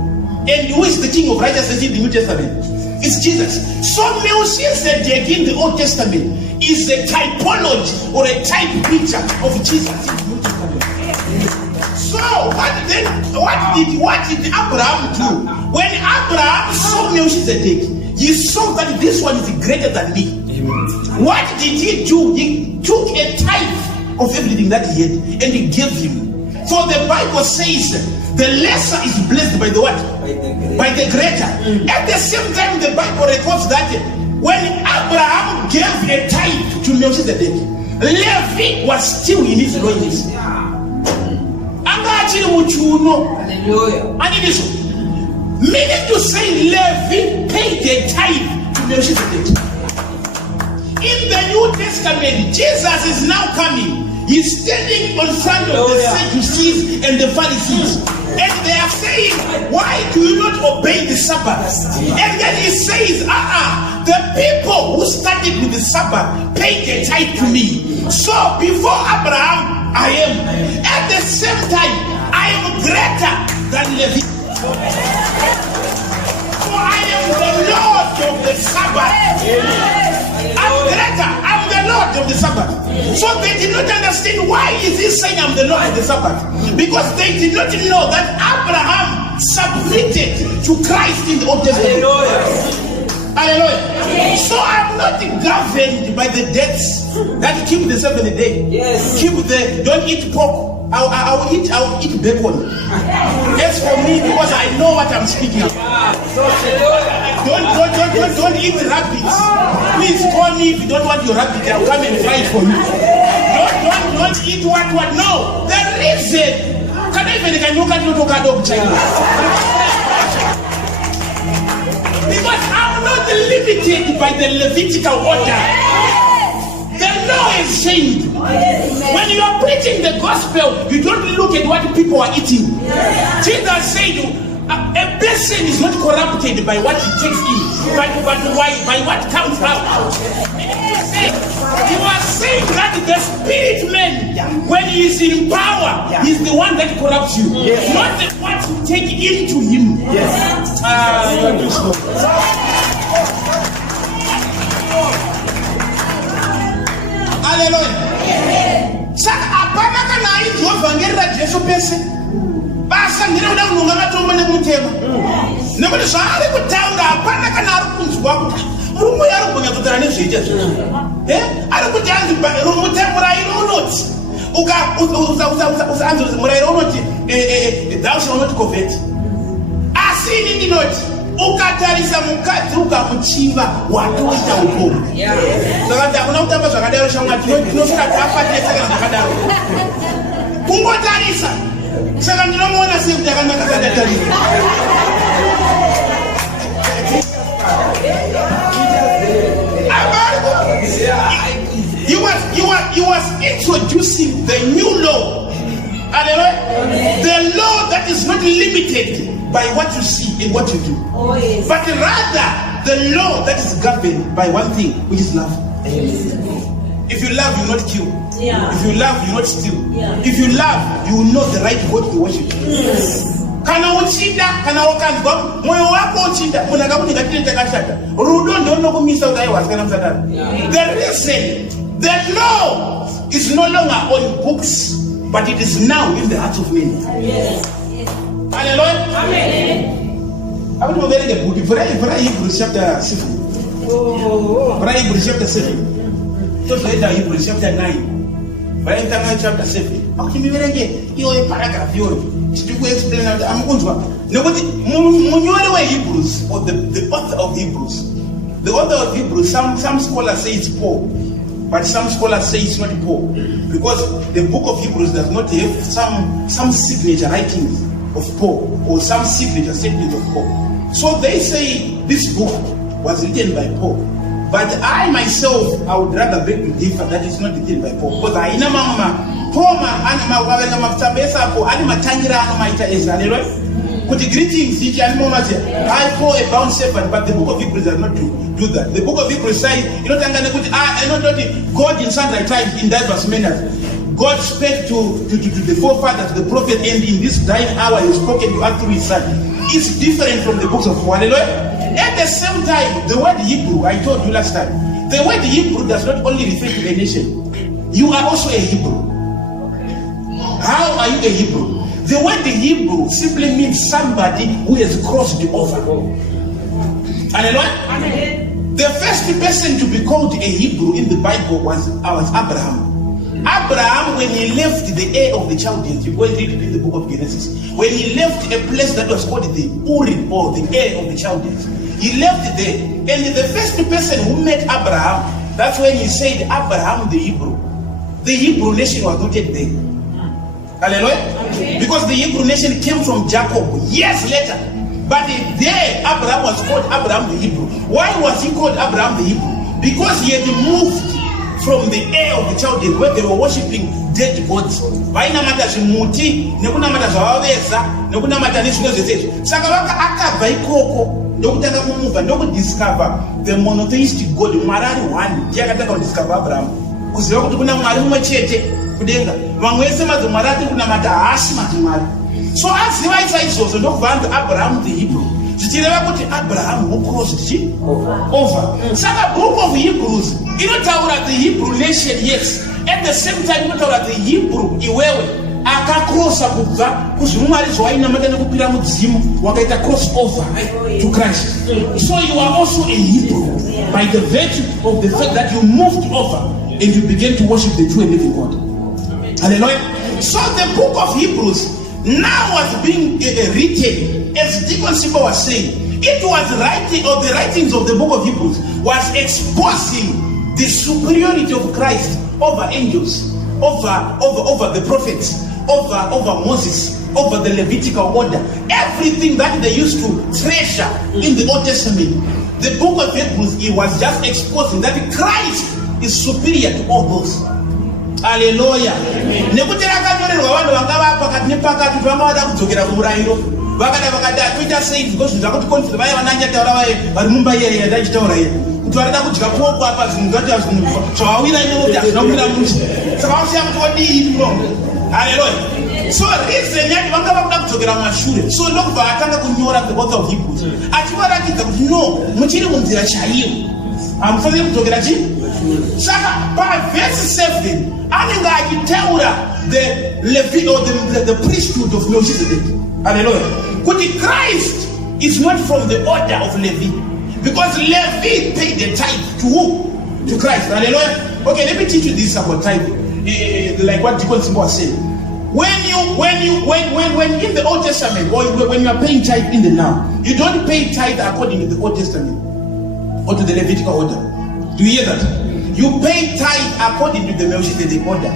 And who is the king of righteousness in the New Testament? It's Jesus. So Melchizedek in the Old Testament is a typology or a type picture of Jesus in the New Testament. So what did Abraham do? When Abraham saw Melchizedek, he saw that this one is greater than me. What did he do? He took a tithe of everything that he had, and he gave him. For the Bible says the lesser is blessed by the what? By the greater. At the same time, the Bible records that when Abraham gave a tithe to Melchizedek, Levi was still in his loins. Hallelujah. Meaning to say, Levi paid a tithe to Melchizedek. In the New Testament, Jesus is now coming. He's standing on front of the Sadducees and the Pharisees. And they are saying, why do you not obey the Sabbath? And then he says, the people who started with the Sabbath paid a tithe to me. So before Abraham, I am. At the same time, I am greater than Levi. For I am the Lord of the Sabbath. I'm greater. I'm the Lord of the Sabbath. So they did not understand why is he saying I'm the Lord of the Sabbath. Because they did not know that Abraham submitted to Christ in the Old Testament. Hallelujah. So I'm not governed by the dates that keep the seventh day. Yes. Don't eat pork. I'll eat bacon. As for me, because I know what I'm speaking about. Don't eat rabbits. Please call me if you don't want your rabbit. I'll come and fight for you. Don't eat what? No. The reason. Can I even look at you to dog China? Because I'm not limited by the Levitical order. The law is changed. When you are preaching the gospel, you don't look at what people are eating. Jesus said, a person is not corrupted by what he takes in, but by what comes out. You are saying that the spirit man, when he is in power, is the one that corrupts you, not what you take into him. You are too slow. Hallelujah. Saka apana kana Jehova ngera Jesu pese. Basa ndira uda kununga matombo nekumutema. Nekuti zvaari kutaura apana kana ari kunzwa kuti Mulungu yari kunyatotera nezveita zvino. Ari kuti anzi murairo unoti ukanzi murairo unoti thou shalt not covet. Asi ini ndinoti ukatarisa mukadzi ukamuchiva watoita upofu. Saka hakuna kutamba zvakadaro shamwa tinosvika tafatesa kana zvakadaro. Kungotarisa. Saka ndinomuona sekuti akanaka sadatarisa. He was introducing the new law. Hallelujah. The law that is not limited by what you see and what you do. But rather the law that is governed by one thing, which is love. If you love, you will not kill. If you love, you will not steal. If you love, you will know the right God to worship. Kana uchida, kana wakanzwa, moyo wako uchida, munakabuti katile takashata. Rudo ndio nokumisa utaiwa sikana msatana. The reason, the law is no longer on books, but it is now in the hearts of men. Hallelujah. Amen. I want to very good. For Hebrews chapter 7. For Hebrews chapter 7. So later Hebrews chapter 9. For chapter 7. How can you very your paragraph your to explain that I'm going to nobody Hebrews or the author of Hebrews. The author of Hebrews, some scholars say it's Paul, but some scholars say it's not Paul, because the book of Hebrews does not have some signature writings of Paul or some signature statements of Paul. So they say this book was written by Paul. But I myself, I would rather beg to differ that it's not written by Paul. Because I know Paul greetings, I Paul a bound servant, but the book of Hebrews does not do that. The book of Hebrews says, God in sundry times in diverse manners. God spake to the forefathers, to the prophet, and in this dying hour he spoken to us through his son. It's different from the books of Paul. At the same time, the word Hebrew, I told you last time, the word Hebrew does not only refer to a nation. You are also a Hebrew. How are you a Hebrew? The word Hebrew simply means somebody who has crossed over. Hallelujah. The first person to be called a Hebrew in the Bible was Abraham. Abraham, when he left the Ur of the Chaldeans, you go and read it in the book of Genesis. When he left a place that was called the Urim or the Ur of the Chaldeans, he left there. And the first person who met Abraham, that's when he said, Abraham the Hebrew. The Hebrew nation was not yet there. Hallelujah. Because the Hebrew nation came from Jacob years later. But there, Abraham was called Abraham the Hebrew. Why was he called Abraham the Hebrew? Because he had moved from the Ur of the Chaldeans where they were worshipping dead gods. Vainamata zvimuti, nekunamata zvavaveza, nekunamata nezvimwe zvese. Saka akabva ikoko ndokutanga kumuvha ndokudiscover the monotheistic God, Mwari ari one. Ndiye akatanga kudiscover Abraham. Kuziva kuti kuna Mwari mumwe chete kudenga. Vamwe vese Mwari atiri kunamata haasi Mwari. So aziva izvozvo ndokubva anzi Abraham the Hebrew. Zvichireva kuti Abraham who crossed over. Saka book of Hebrews inotaura the Hebrew nation, yes. At the same time inotaura the Hebrew iwewe akakrosa kubva kuzvimwari zvawainamata nekupira mudzimu wakaita cross over to Christ. So you are also a Hebrew by the virtue of the fact that you moved over and you began to worship the true and living God. Hallelujah. So the book of Hebrews now was being written, as Deacon Simba was saying. It was writing, or the writings of the book of Hebrews was exposing the superiority of Christ over angels, over the prophets, over Moses, over the Levitical order. Everything that they used to treasure in the Old Testament, the book of Hebrews, it was just exposing that Christ is superior to all those. Hallelujah. Nekuti rakatorerwa vanhu vanga vapakati nepakati vanga vada kudzokera kumurayiro vakada kuita sei because zvakuti konfident vaya vananyataura vaye vari mumba iye yandachitaura iye kuti varida kudya poko apa zvinhu zvati zvawawira inoti hazvinawira muti saka vasiya kuti wadii murombo. Hallelujah. So reason yati vanga vakuda kudzokera mumashure, so ndokubva atanga kunyora the author of Hebrews achivaratidza kuti no muchiri munzira chaiyo hamufaniri kudzokera chii. Saka paverse 7 anenge achitaura the Levi or the priesthood of Melchizedek. Hallelujah. Kuti Christ is not from the order of Levi, because Levi paid the tithe to who? To Christ. Hallelujah. Okay, let me teach you this about tithe, like what Deacon Simba was saying. When in the Old Testament, or when you are paying tithe in the now, you don't pay tithe according to the Old Testament or to the Levitical order. Do you hear that? You pay tithe according to the Melchizedek order.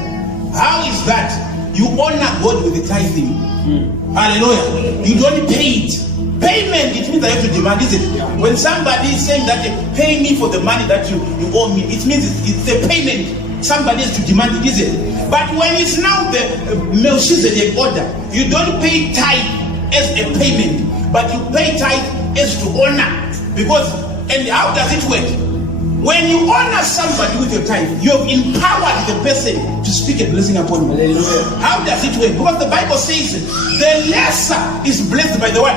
How is that? You honor God with the tithing. Hallelujah. You don't pay it. Payment, it means I have to demand, is it? When somebody is saying that pay me for the money that you owe me, it means it's a payment. Somebody has to demand it, is it? But when it's now the Melchizedek order, you don't pay tithe as a payment, but you pay tithe as to honor. Because, and how does it work? When you honor somebody with your tithe, you have empowered the person to speak a blessing upon you. Hallelujah. How does it work? Because the Bible says the lesser is blessed by the what?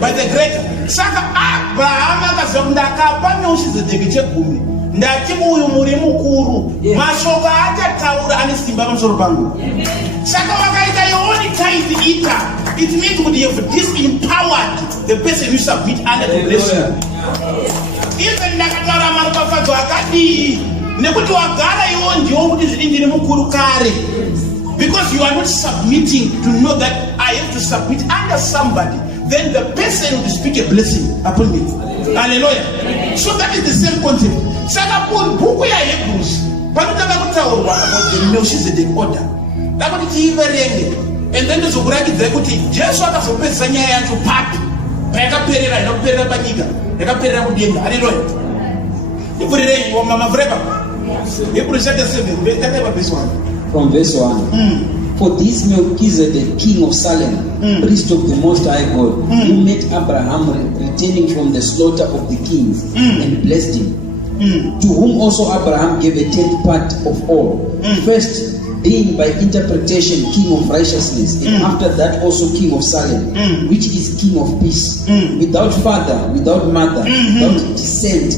By the greater. Saka Abraham akazondakapa Melchizedek chegumi. Ndati uyu muri mukuru. Mashoko achataura ane simba pamusoro pangu. Saka wakaita your own tithe eater. It means that you have disempowered the person you submit under the blessing. Even ndakataura maropafadzo akadii nekuti wagara iwo ndiwo kuti ndiri mukuru kare, because you are not submitting to know that I have to submit under somebody, then the person will speak a blessing upon me. Hallelujah. So that is the same concept. Saka book ya Hebrews panotanga kutaurwa about the Melchizedek order ndakuti tiiverenge, and then ndozokurakidza kuti Jesu akazopedzisa nyaya yacho papi payakaperera, inokuperera panyika yakaperera kudenga. Hallelujah. Ivurire mama vreba Hebrews chapter 7 verse 1. From verse 1. For this Melchizedek, king of Salem, priest of the Most High God, who met Abraham returning from the slaughter of the kings and blessed him, to whom also Abraham gave a tenth part of all, first being by interpretation king of righteousness, and after that also king of Salem, which is king of peace, without father, without mother, without descent,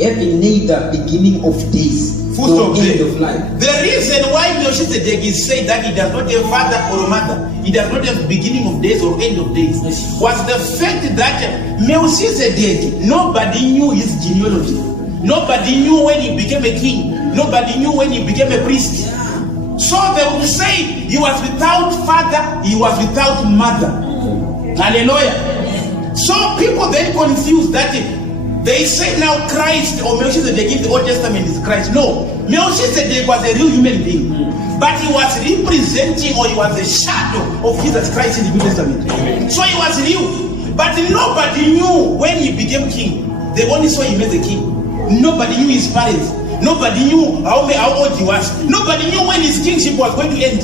having neither beginning of days nor end of life. The reason why Melchizedek is saying that he does not have father or mother, he does not have beginning of days or end of days, was the fact that Melchizedek, nobody knew his genealogy. Nobody knew when he became a king. Nobody knew when he became a priest. So they would say he was without father, he was without mother. Hallelujah. So people then confuse that. They say now Christ or Melchizedek in the Old Testament is Christ. No, Melchizedek was a real human being, but he was representing, or he was a shadow of Jesus Christ in the New Testament. So he was real, but nobody knew when he became king. They only saw him as a king. Nobody knew his parents. Nobody knew how old he was. Nobody knew when his kingship was going to end.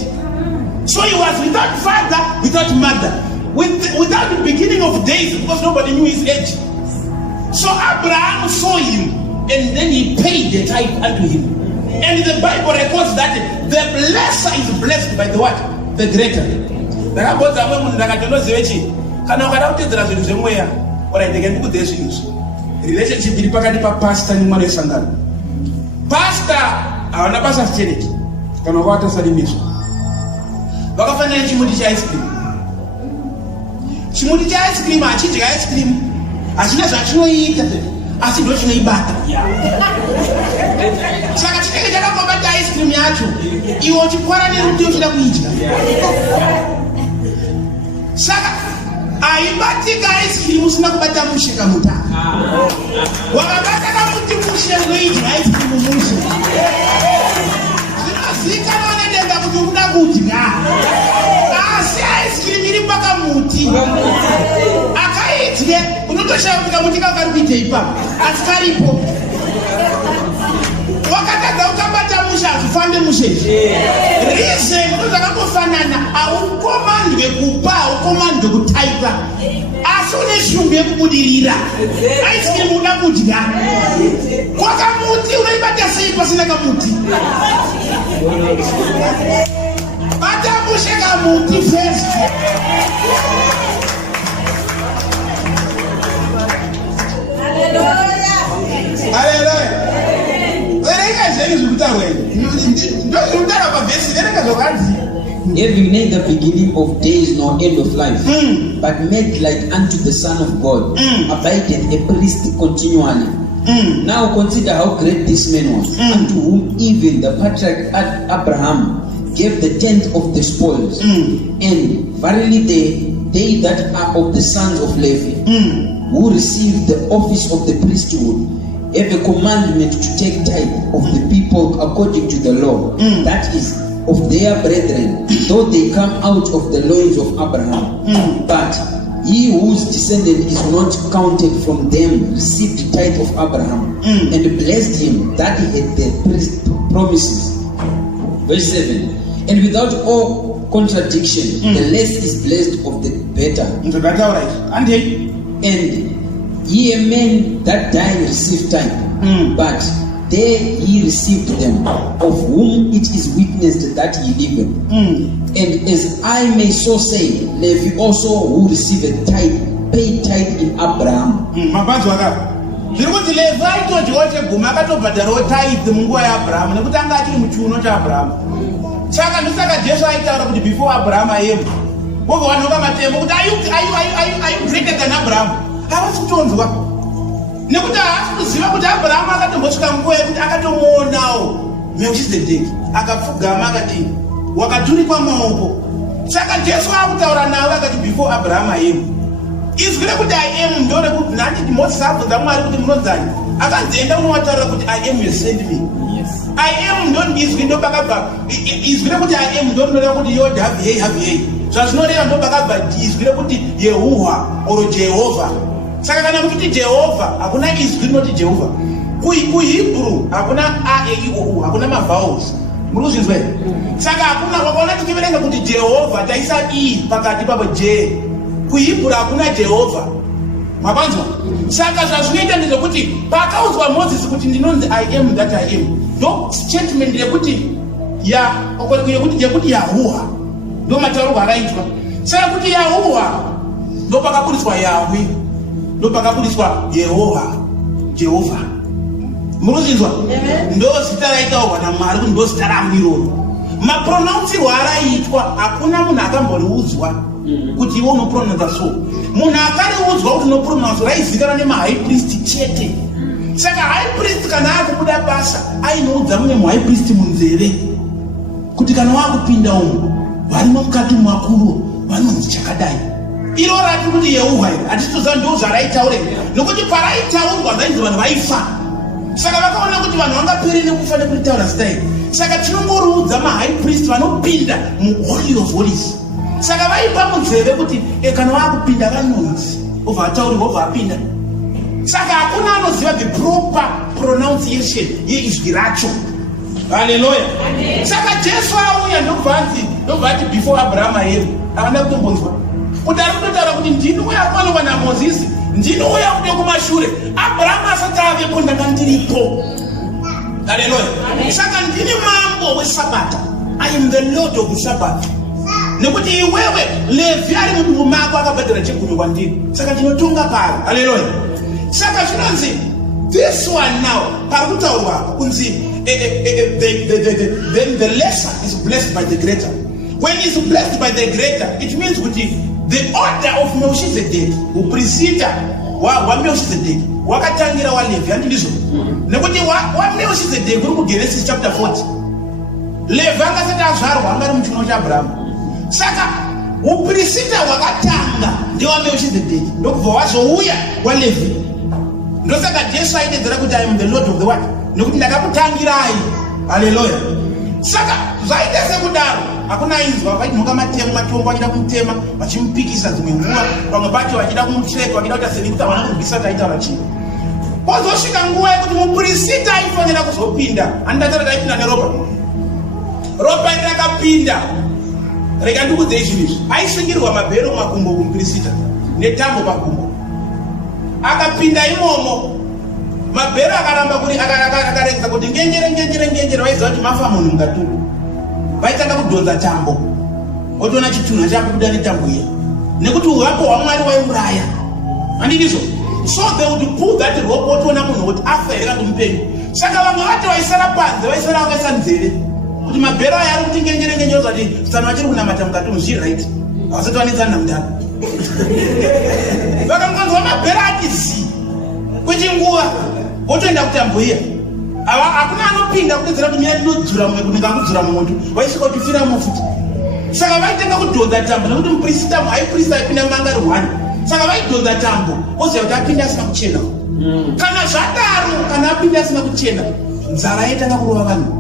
So he was without father, without mother, without the beginning of days, because nobody knew his age. So Abraham saw him, and then he paid the tithe unto him. And the Bible records that the blesser is blessed by the what? The greater. Relationship iri pakati pa pastor ni mwana wesangano. Pastor awana pastor Cheneki kana kwata salimiswa. Vakafanira chimuti cha ice cream. Chimuti cha ice cream achidya ice cream. Achina zvachinoita asi ndo chinoibata. Saka chinenge chakambobata ice cream yacho iwo chikwara neruti uchida kuidya. Saka aibatika ice cream usina kubata mushe kamuta. Wakabata kamuti mushe unoidya ice cream mushe. Zvinozikana wanodenga kuti ukuda kudya. Asi ice cream iri pakamuti. Akaidye unotoshauri kamuti kakarikuita ipapo asi karipo. Wakatadza ukabata mushe hazvifambe mushe. Reason ndozvakangofanana, haukomandwe kupa, haukomandwe kutaipa, asi une shumbu yekubudirira. Ice cream unoda kudya. Kwakamuti unoibata sei pasina kamuti? Bata mushe kamuti first. Hallelujah. Having neither beginning of days nor end of life, but made like unto the Son of God, abideth a priest continually. Now consider how great this man was, unto whom even the patriarch Abraham gave the tenth of the spoils. And verily they that are of the sons of Levi, who received the office of the priesthood, have a commandment to take tithe of the people according to the law, that is, of their brethren, though they come out of the loins of Abraham. But he whose descendant is not counted from them received the tithe of Abraham, and blessed him that he had the promises. Verse 7. And without all contradiction, the less is blessed of the better. And ye men that die received tithe, but there he received them, of whom it is witnessed that he liveth. And as I may so say, Levi also who received tithe paid tithe in Abraham. Zvikuti Levi aitodyiwa chegumi akatobhadharawo tithe munguva yaAbhurahama nekuti anga achiri muchiuno chaAbhurahama. Saka ndosaka Jesu aitaura kuti before Abraham aema wobva wanoka matembo kuti are you greater than Abraham? Havasi kutonzwa nekuti haasi kuziva kuti Abraham akatombosvika nguva yekuti akatomuonawo Melchizedeki akapfugama akati wakaturikwa maoko. Saka Jesu akutaura nawe akati before Abraham aema. Izwi rekuti I am ndorekuti nhanditi Mozisi abvunza Mwari kuti munonzani, akanzienda unoataura kuti I am you send me. I am ndondizwi ndopakabva izwi rekuti I am ndoreva kuti Yod have yei zvazvinoreva ndopakabva izwi rekuti Yehovha oro Jehovha. Saka kana kuti Jehovha hakuna izwi rinoti Jehovha. KuHebrew hakuna a e i o u, hakuna mavowels. Muri kuzvinzwa here? Saka hakuna wakaona tichiverenga kuti Jehovha taisa i pakati papo J. KuHebrew hakuna Jehovha. Mapanzwa? Saka zvazvinoita ndezvekuti pakaudzwa Mozisi kuti ndinonzi I am that I am, ndo statement yekuti yekuti Yahuwah ndo mataurwa akaitwa. Saka kuti Yahuwah ndo pakaburiswa Yahweh, ndo pakaburiswa Jehovha. Munozvinzwa? Ndo zita raitaurwa naMwari kuti ndo zita rangu iroro. Mapronouncirwo araitwa hakuna munhu akamboriudzwa kuti iwe unopronounza so. Munhu akariudzwa kuti unopronounza raizikanwa nemahigh priest chete. Saka high priest kana akubuda basa ainoudza mumwe muhigh priest munzeve. kuti kana wakupinda umu varimo mukati makuru vanonzi chakadai. Iro rati kuti Yehova iri hatitoziva ndizvo zvaraitaure, nokuti paraitaurwa zvainzi vanhu vaifa. Saka vakaona kuti vanhu vangaperi nekufa nekuritaura zita iri. Saka tinongoruudza mahigh priest vanopinda muholy of holies. Saka vaipa munzeve kuti kana wakupinda vanonzi obva ataurirwa obva apinda. Saka hakuna anoziva the proper pronunciation yeizwi racho. Haleluya. Saka Jesu auya ndobva ati before Abraham aeri havana kutombonzwa kuti ari kutotaura kuti ndini uya akanongwa naMozisi, ndini uya kude kumashure. Abraham asati avepo ndanga ndiripo. Haleluya. Saka ndini mambo weSabata. I am the Lord of the Sabbath. Nekuti iwewe Levi ari mudumbu mako akabhadhara chegumi kwandiri, saka ndinotonga pari. Haleluya. Saka zvinonzi this one now pari kutaurwa kunzi then the lesser is blessed by the greater. When he's blessed by the greater, it means kuti the order of Melchizedek, uprisita wa Melchizedek wakatangira wa Levi. Handizvo nekuti wa Melchizedek uri kuGenesis chapter 40. Levi angasati azvarwa angari muchino chaAbhurahama. Saka uprisita wakatanga ndewa Melchizedek ndokubva wazouya waLevi. Ndosaka Jesu aidedzera kuti I am the Lord of the what? Nekuti ndakakutangirai. Haleluya. Saka zvaita sekudaro hakuna ainzwa vainhoka matombo vachida kumutema vachimupikisa dzimwe nguva, pamwe pacho vachida kumutreka vachida kuita senekuti havana kunzwisisa taitaura chii. Pozosvika nguva yekuti mupurisita aifanira kuzopinda. Handidatara taipinda neropa. Ropa iri rakapinda. Rega ndikudzei zvinhu izvi. Aisungirwa mabhero mumakumbo kumupurisita netambo pakumbo. Akapinda imomo. Mabhero akaramba kuti akarekeza kuti ngenjere vaiziva kuti mafa munhu mukatuku. Vaitanga kudhonza tambo. Otoona chitunha chako kuda netambo iya. Nekuti uvapo hwaMwari waiuraya. Handizvo? So they would pull that rope otoona munhu kuti afa here kana mupenyu. Saka vamwe vati vaisara panze, vaisara vakaisa nzeve. Kuti mabhero aya ari kuti ngenjere zvati zano vachiri kunamata mukatumu zviri right. Havasati vanetsana namudhara. Vakamukanzwa mabhero ati zii. Kwechinguva votoenda kutambo iya. Hakuna anopinda kudedzera kuti mina ndinodzura mumwe kuti ndingamudzura mumwe vaisvika kutifira mufuti. Saka vaitanga kudhonza tambo nekuti muprista muhigh priest aipinda mangari 1. Saka vaidhonza tambo oziva kuti apinda asina kuchena. Kana zvadaro kana apinda asina kuchena nzara yaitanga kurova vanhu.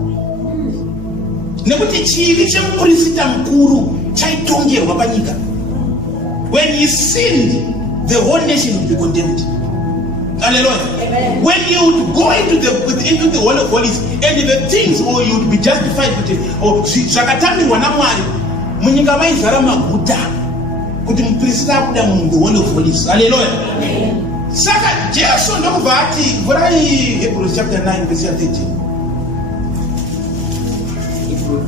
Nekuti chivi chemuprista mukuru chaitongerwa panyika. When he sinned, the whole nation would be condemned. Hallelujah. Amen. When you would go into the Holy of Holies and the things, or you would be justified with it, or zvakatamirwa naMwari munyika maizara maguta kuti muprista akuda munhu the Holy of Holies. Hallelujah. Amen. Saka Jesu ndokubva ati vurai Hebrews chapter 9 verse 13.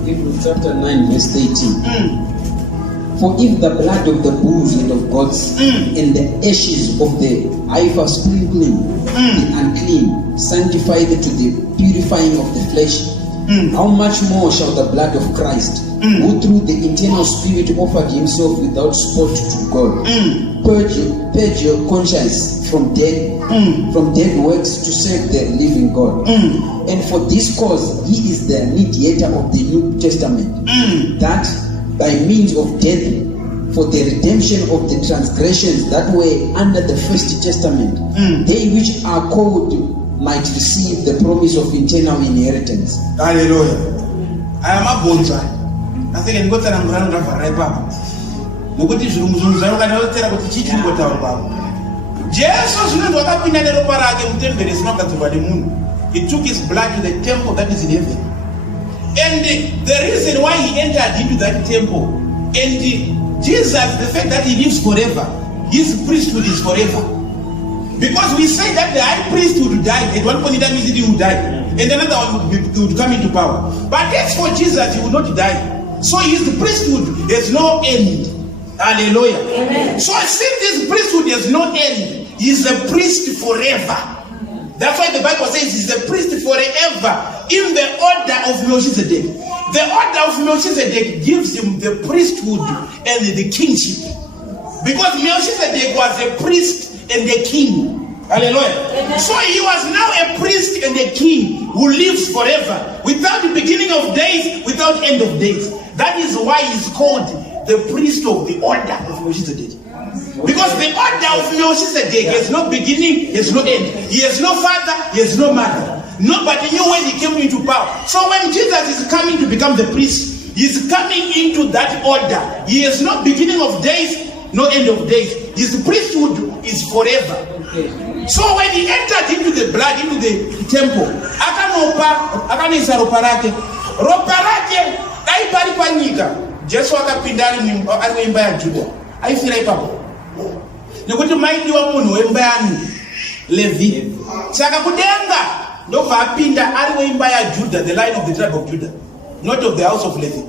Hebrews chapter 9 verse 13. For if the blood of the bulls and of goats and the ashes of the heifer sprinkling the unclean sanctify to the purifying of the flesh, how much more shall the blood of Christ, who through the eternal Spirit offered himself without spot to God, purge your conscience from dead works to serve the living God. And for this cause he is the mediator of the New Testament, that by means of death, for the redemption of the transgressions that were under the first testament, they which are called might receive the promise of eternal inheritance. Hallelujah. I am a bonza. I think I'm going to run over right back. Nokuti zvirumuzungu zvakanotera kuti chichi ngotaurwa. Jesu zvino wakapinda neropa rake mutemberi zinogadzirwa nemunhu. He took his blood to the temple that is in heaven. And the reason why he entered into that temple, and Jesus, the fact that he lives forever, his priesthood is forever. Because we say that the high priest would die, at one point in time he would die, and another one would come into power. But as for Jesus, he would not die. So his priesthood has no end. Hallelujah. Amen. So since his priesthood has no end, he is a priest forever. That's why the Bible says he's a priest forever in the order of Melchizedek. The order of Melchizedek gives him the priesthood and the kingship. Because Melchizedek was a priest and a king. Hallelujah. So he was now a priest and a king who lives forever, without the beginning of days, without end of days. That is why he's called the priest of the order of Melchizedek. Because the order of Melchizedek has no beginning, has no end. He has no father, he has no mother. Nobody knew when he came into power. So when Jesus is coming to become the priest, he's coming into that order. He has no beginning of days, no end of days. His priesthood is forever. So when he entered into the blood, into the temple, akanisa ropa rake daipari panyika. Jesu akapinda ari weimba ya Juda. Aifira ipapo. Nekuti maidi wa munhu weimba yanu Levi. Saka kudenga ndobva apinda ari weimba ya Juda, the line of the tribe of Judah, not of the house of Levi.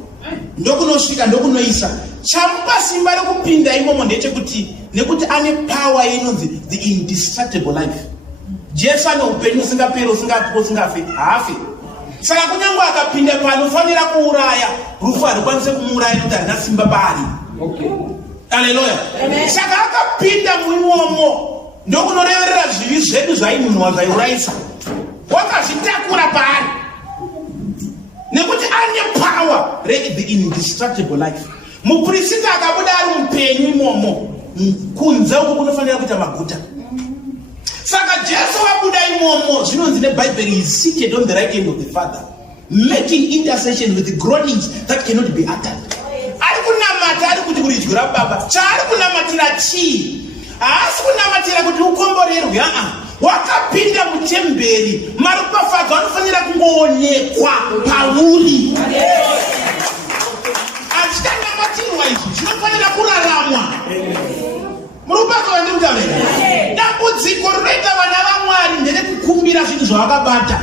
Ndokunosvika ndokunoisa. Chamupa simba rekupinda imomo ndechekuti nekuti ane power inonzi the indestructible life. Jesu ane upenyu usingaperi, usingafi, haafi. Saka kunyangwa akapinda panofanira kuuraya, rufu harikwanise kumuuraya nekuti harina simba pari. Hallelujah. Saka akapinda muimomo ndokunoreverera zvivi zvedu zvaimunwa zvaiuraisa. Wakazvitakura pari nekuti ane power, the indestructible life. Muprista akabuda ari mupenyu imomo, kunze uko kunofanira kuita maguta. Saka Jesu wabuda imomo, zvinonzi neBhayibheri, he is seated on the right hand of the Father, making intercession with groanings that cannot be uttered. Ari kunamata ari kuti kuridyi raBaba. Chaari kunamatira chii? Haasi kunamatira kuti ukomborerwe, wakapinda mutemberi, maropafadzo anofanira kungoonekwa pauri. Achikanamatiriwa izvi zvinofanira kuraramwa. Murupadzo wandimutaurira. Dambudziko rinoita vana vaMwari nderekukumbira zvinhu zvavakabata.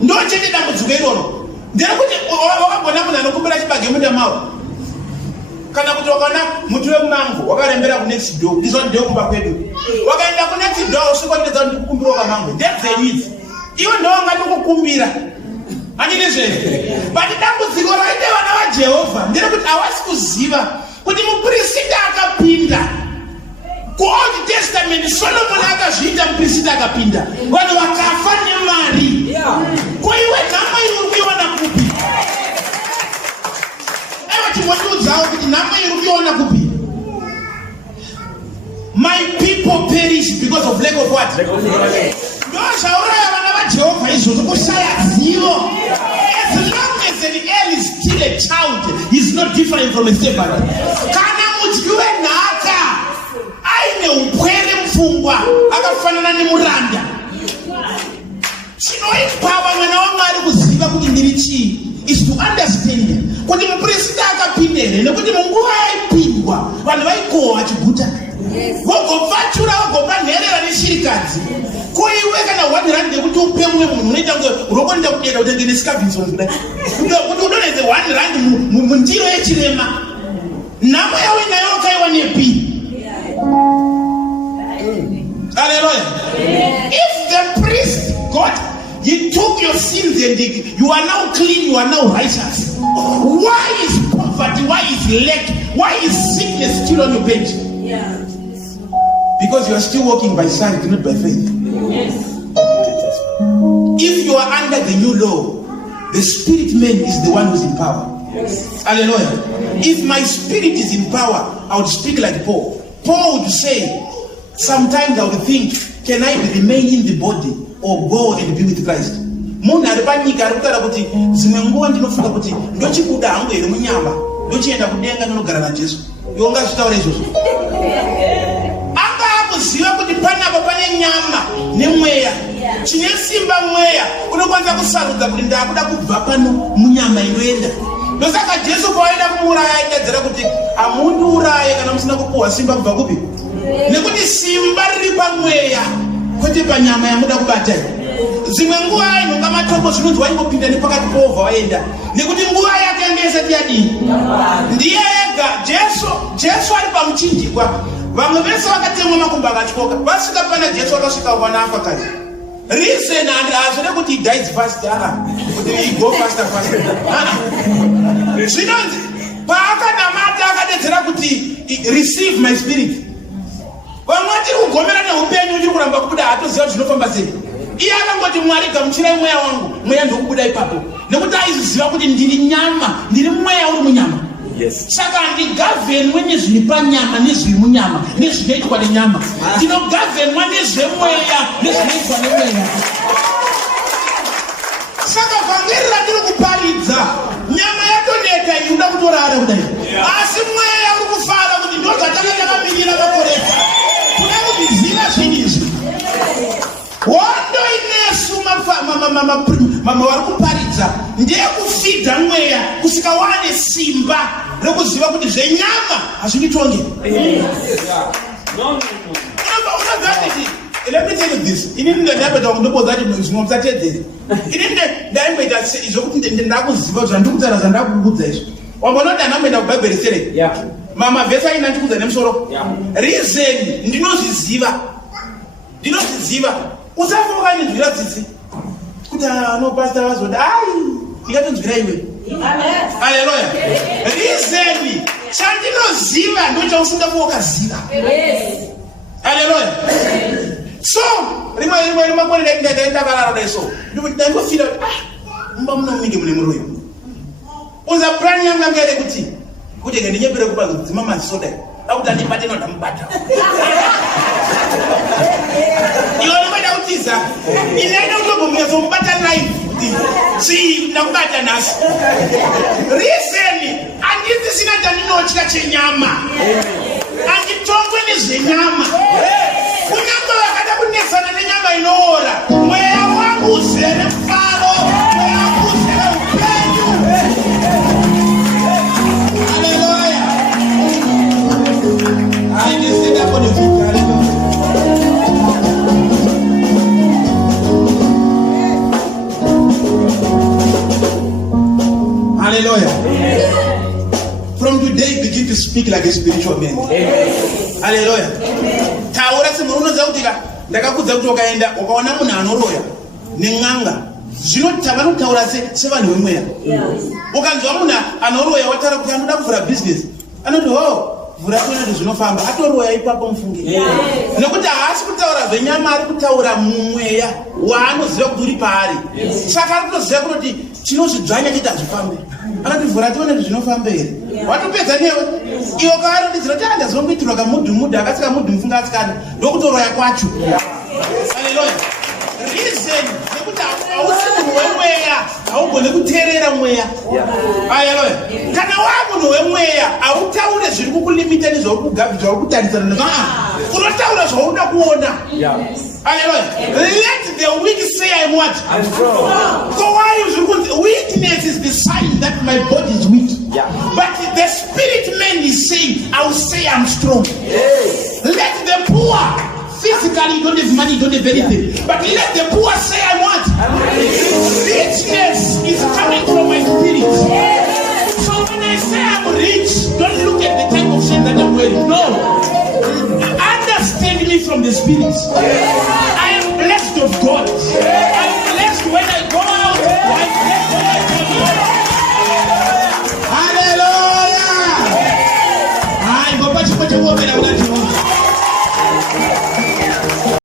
Ndochete dambudziko iroro. Nderekuti wakagona munhu anokumbira chibage munda mavo. Kana kuti wakaona muti wemumango wakarembera kunext door, ndizvo ndiyo kumba kwedu. Wakaenda kunext door usvika ndedza kuti kukumbira wakamango. Ndedzenyu idzi. Iwe ndowangati kukumbira. Handiti zvese. But dambudziko raite vana vaJehovha nderekuti havasi kuziva kuti muprista akapinda. Ku-Old Testament Solomon akazviita muprista akapinda. Vanhu vakafa nemari. Ko iwe nhama iri kuiwana kupi? My people perish because of lack of what? As long as an earl is still a child, he's not different from a servant. Kana mudyiwe nhaka aine upwere mupfungwa akafanana nemuranda. Chinoipa mwana waMwari kuziva kuti ndiri chii is to understand kuti muprista akapindere nekuti munguva yaipindwa vanhu vaikohwa chiguta, vogopfachura vogopa nherera neshirikadzi. Koiwe kana 1 rand yekuti upe mumwe munhu unoita kunge unokonda kudenda kutenge nescavins kudai kuti udonedze 1 rand mundiro yechirema. Nhamo yawe nayo wakaiwa nepi? Hallelujah. If the priest God, he took your sins and you are now clean, you are now righteous. Why is poverty, why is lack, why is sickness still on your bed? Yeah. Because you are still walking by sight, not by faith. Yes. If you are under the new law, the spirit man is the one who is in power. Yes. Hallelujah. If my spirit is in power, I would speak like Paul. Paul would say, sometimes I would think, can I remain in the body or go and be with Christ? Munhu ari panyika ari kutaura kuti dzimwe nguva ndinofunga kuti ndochikuda hangu here munyama ndochienda kudenga ndinogara naJesu. Iwe ungazvitaura izvozvo? Anga akuziva kuti panapa pane nyama nemweya. Chine simba mweya unokwanisa kusarudza kuti ndakuda kubva pano munyama inoenda. Ndosaka Jesu pawaenda kumuuraya aitadzira kuti hamundiuraye kana musina kupuhwa simba kubva kupi? Nekuti simba riri pamweya kwete panyama yamuda kubata. Zimwe nguva inonga matombo zvinonzi waingopinda nepakati poovha waenda nekuti nguva yake yange isati yadini. Ndiye ega Jesu ari pamuchinjikwa. Vamwe vese vakatemwa makumbo akatyoka. Vasvika pana Jesu vakasvika vanafa kare. Reason and answer kuti he dies fast. Kuti he go faster. Zvinonzi paakanamata akadedzera kuti receive my spirit. Vamwe mwatiri kugomera neupenyu uchiri kuramba kubuda hatoziva zvinofamba sei. Iye akangoti Mwari gamuchirai mweya wangu, mweya ndokubuda ipapo, nekuti aiziva kuti ndiri nyama, ndiri mweya uri munyama. Saka handigavhenwe nezviri panyama nezviri munyama nezvinoitwa nenyama, ndinogavhenwa nezvemweya nezvinoitwa nemweya. Saka vhangeri ratiri kuparidza, nyama yatoneta inoda kutorara kudai, asi mweya uri kufara kuti ndozvatanga takamirira makoreka kuda kuviziva zvinhu izvi. Hondo inesu mama vari kuparidza ndeyekufidha mweya kusika wane simba rekuziva kuti zvenyama hazvinditonge. Let me tell you this. Inini ndapeta kundoboza kuti zvimwe musatedzere. Inini ndaimboita zvokuti ndakuziva zvandikutaura zvandakukudza izvi. Wambona kuti anamboenda kubhaibheri sere? Mama vhesi aina ndikudza nemusoro. Reason ndinozviziva. Usafoka nenzvira dzidzi kuti no pastor vazoda ai ndikatonzwira iwe. Haleluya. Reason chandinoziva ndochausingafoka ziva. Haleluya. So rimwe makore ndakarara dai so ndangofira mumba muno munenge mune muroyo. Uza plan yangu ngere kuti ngendinyepere kupa dzima masoda akuti andibate ndamubata. Iwe unoda kutiza inaenda kutogomeza umbata live si nakubata nasi. Reason anditi sina chandinochika chenyama, anditongwe nezvenyama. Kunyamba vakada kunesana nenyama inoora, mweya wangu uzere mfaro, mweya wangu uzere upenyu. Haleluya. Ainisinda kone vikari. Hallelujah. From today, begin to speak like a spiritual man. Hallelujah. Taura simurunoza kuti ndakakudza kuti ukaona munhu anoroya neng'anga zvinoti vanotaura sevanhu vemweya. Ukanzwa munhu anoroya wataura kuti anoda kuvhura bhizinesi, anoti vhura kuti zvinofamba, atoroya ipapo mufunge. Nekuti haasi kutaura zvenyama, ari kutaura mumweya waanoziva kuti uri paari. Saka ari kutoziva kuti tinozvidzvanya kuti hazvifambe. Anoti vhura tione zvinofamba here. Watopedza newe iwo kaarodidzira kuti andazongoitirwa kamudhumudhu akasika mudhu mufunga asikana ndokutoroya kwacho. Haleluya. Reason nekuti hausi munhu wemweya, haugone kuteerera mweya. Haleluya. Kana wamunhu wemweya hautaure zviri kukulimita nezvauri kutarisana nazvo, unotaura zvaunoda kuona. Hallelujah. Let the weak say I'm what? I'm strong. So why is weakness is the sign that my body is weak. But the spirit man is saying, I will say I'm strong. Let the poor, physically you don't have money, you don't have anything. But let the poor say I'm what? I'm rich. Richness is coming from my spirit. So when I say I'm rich, don't look at the type of shirt that I'm wearing. No. Understand me from the spirit. I am blessed of God. I am blessed when I go out.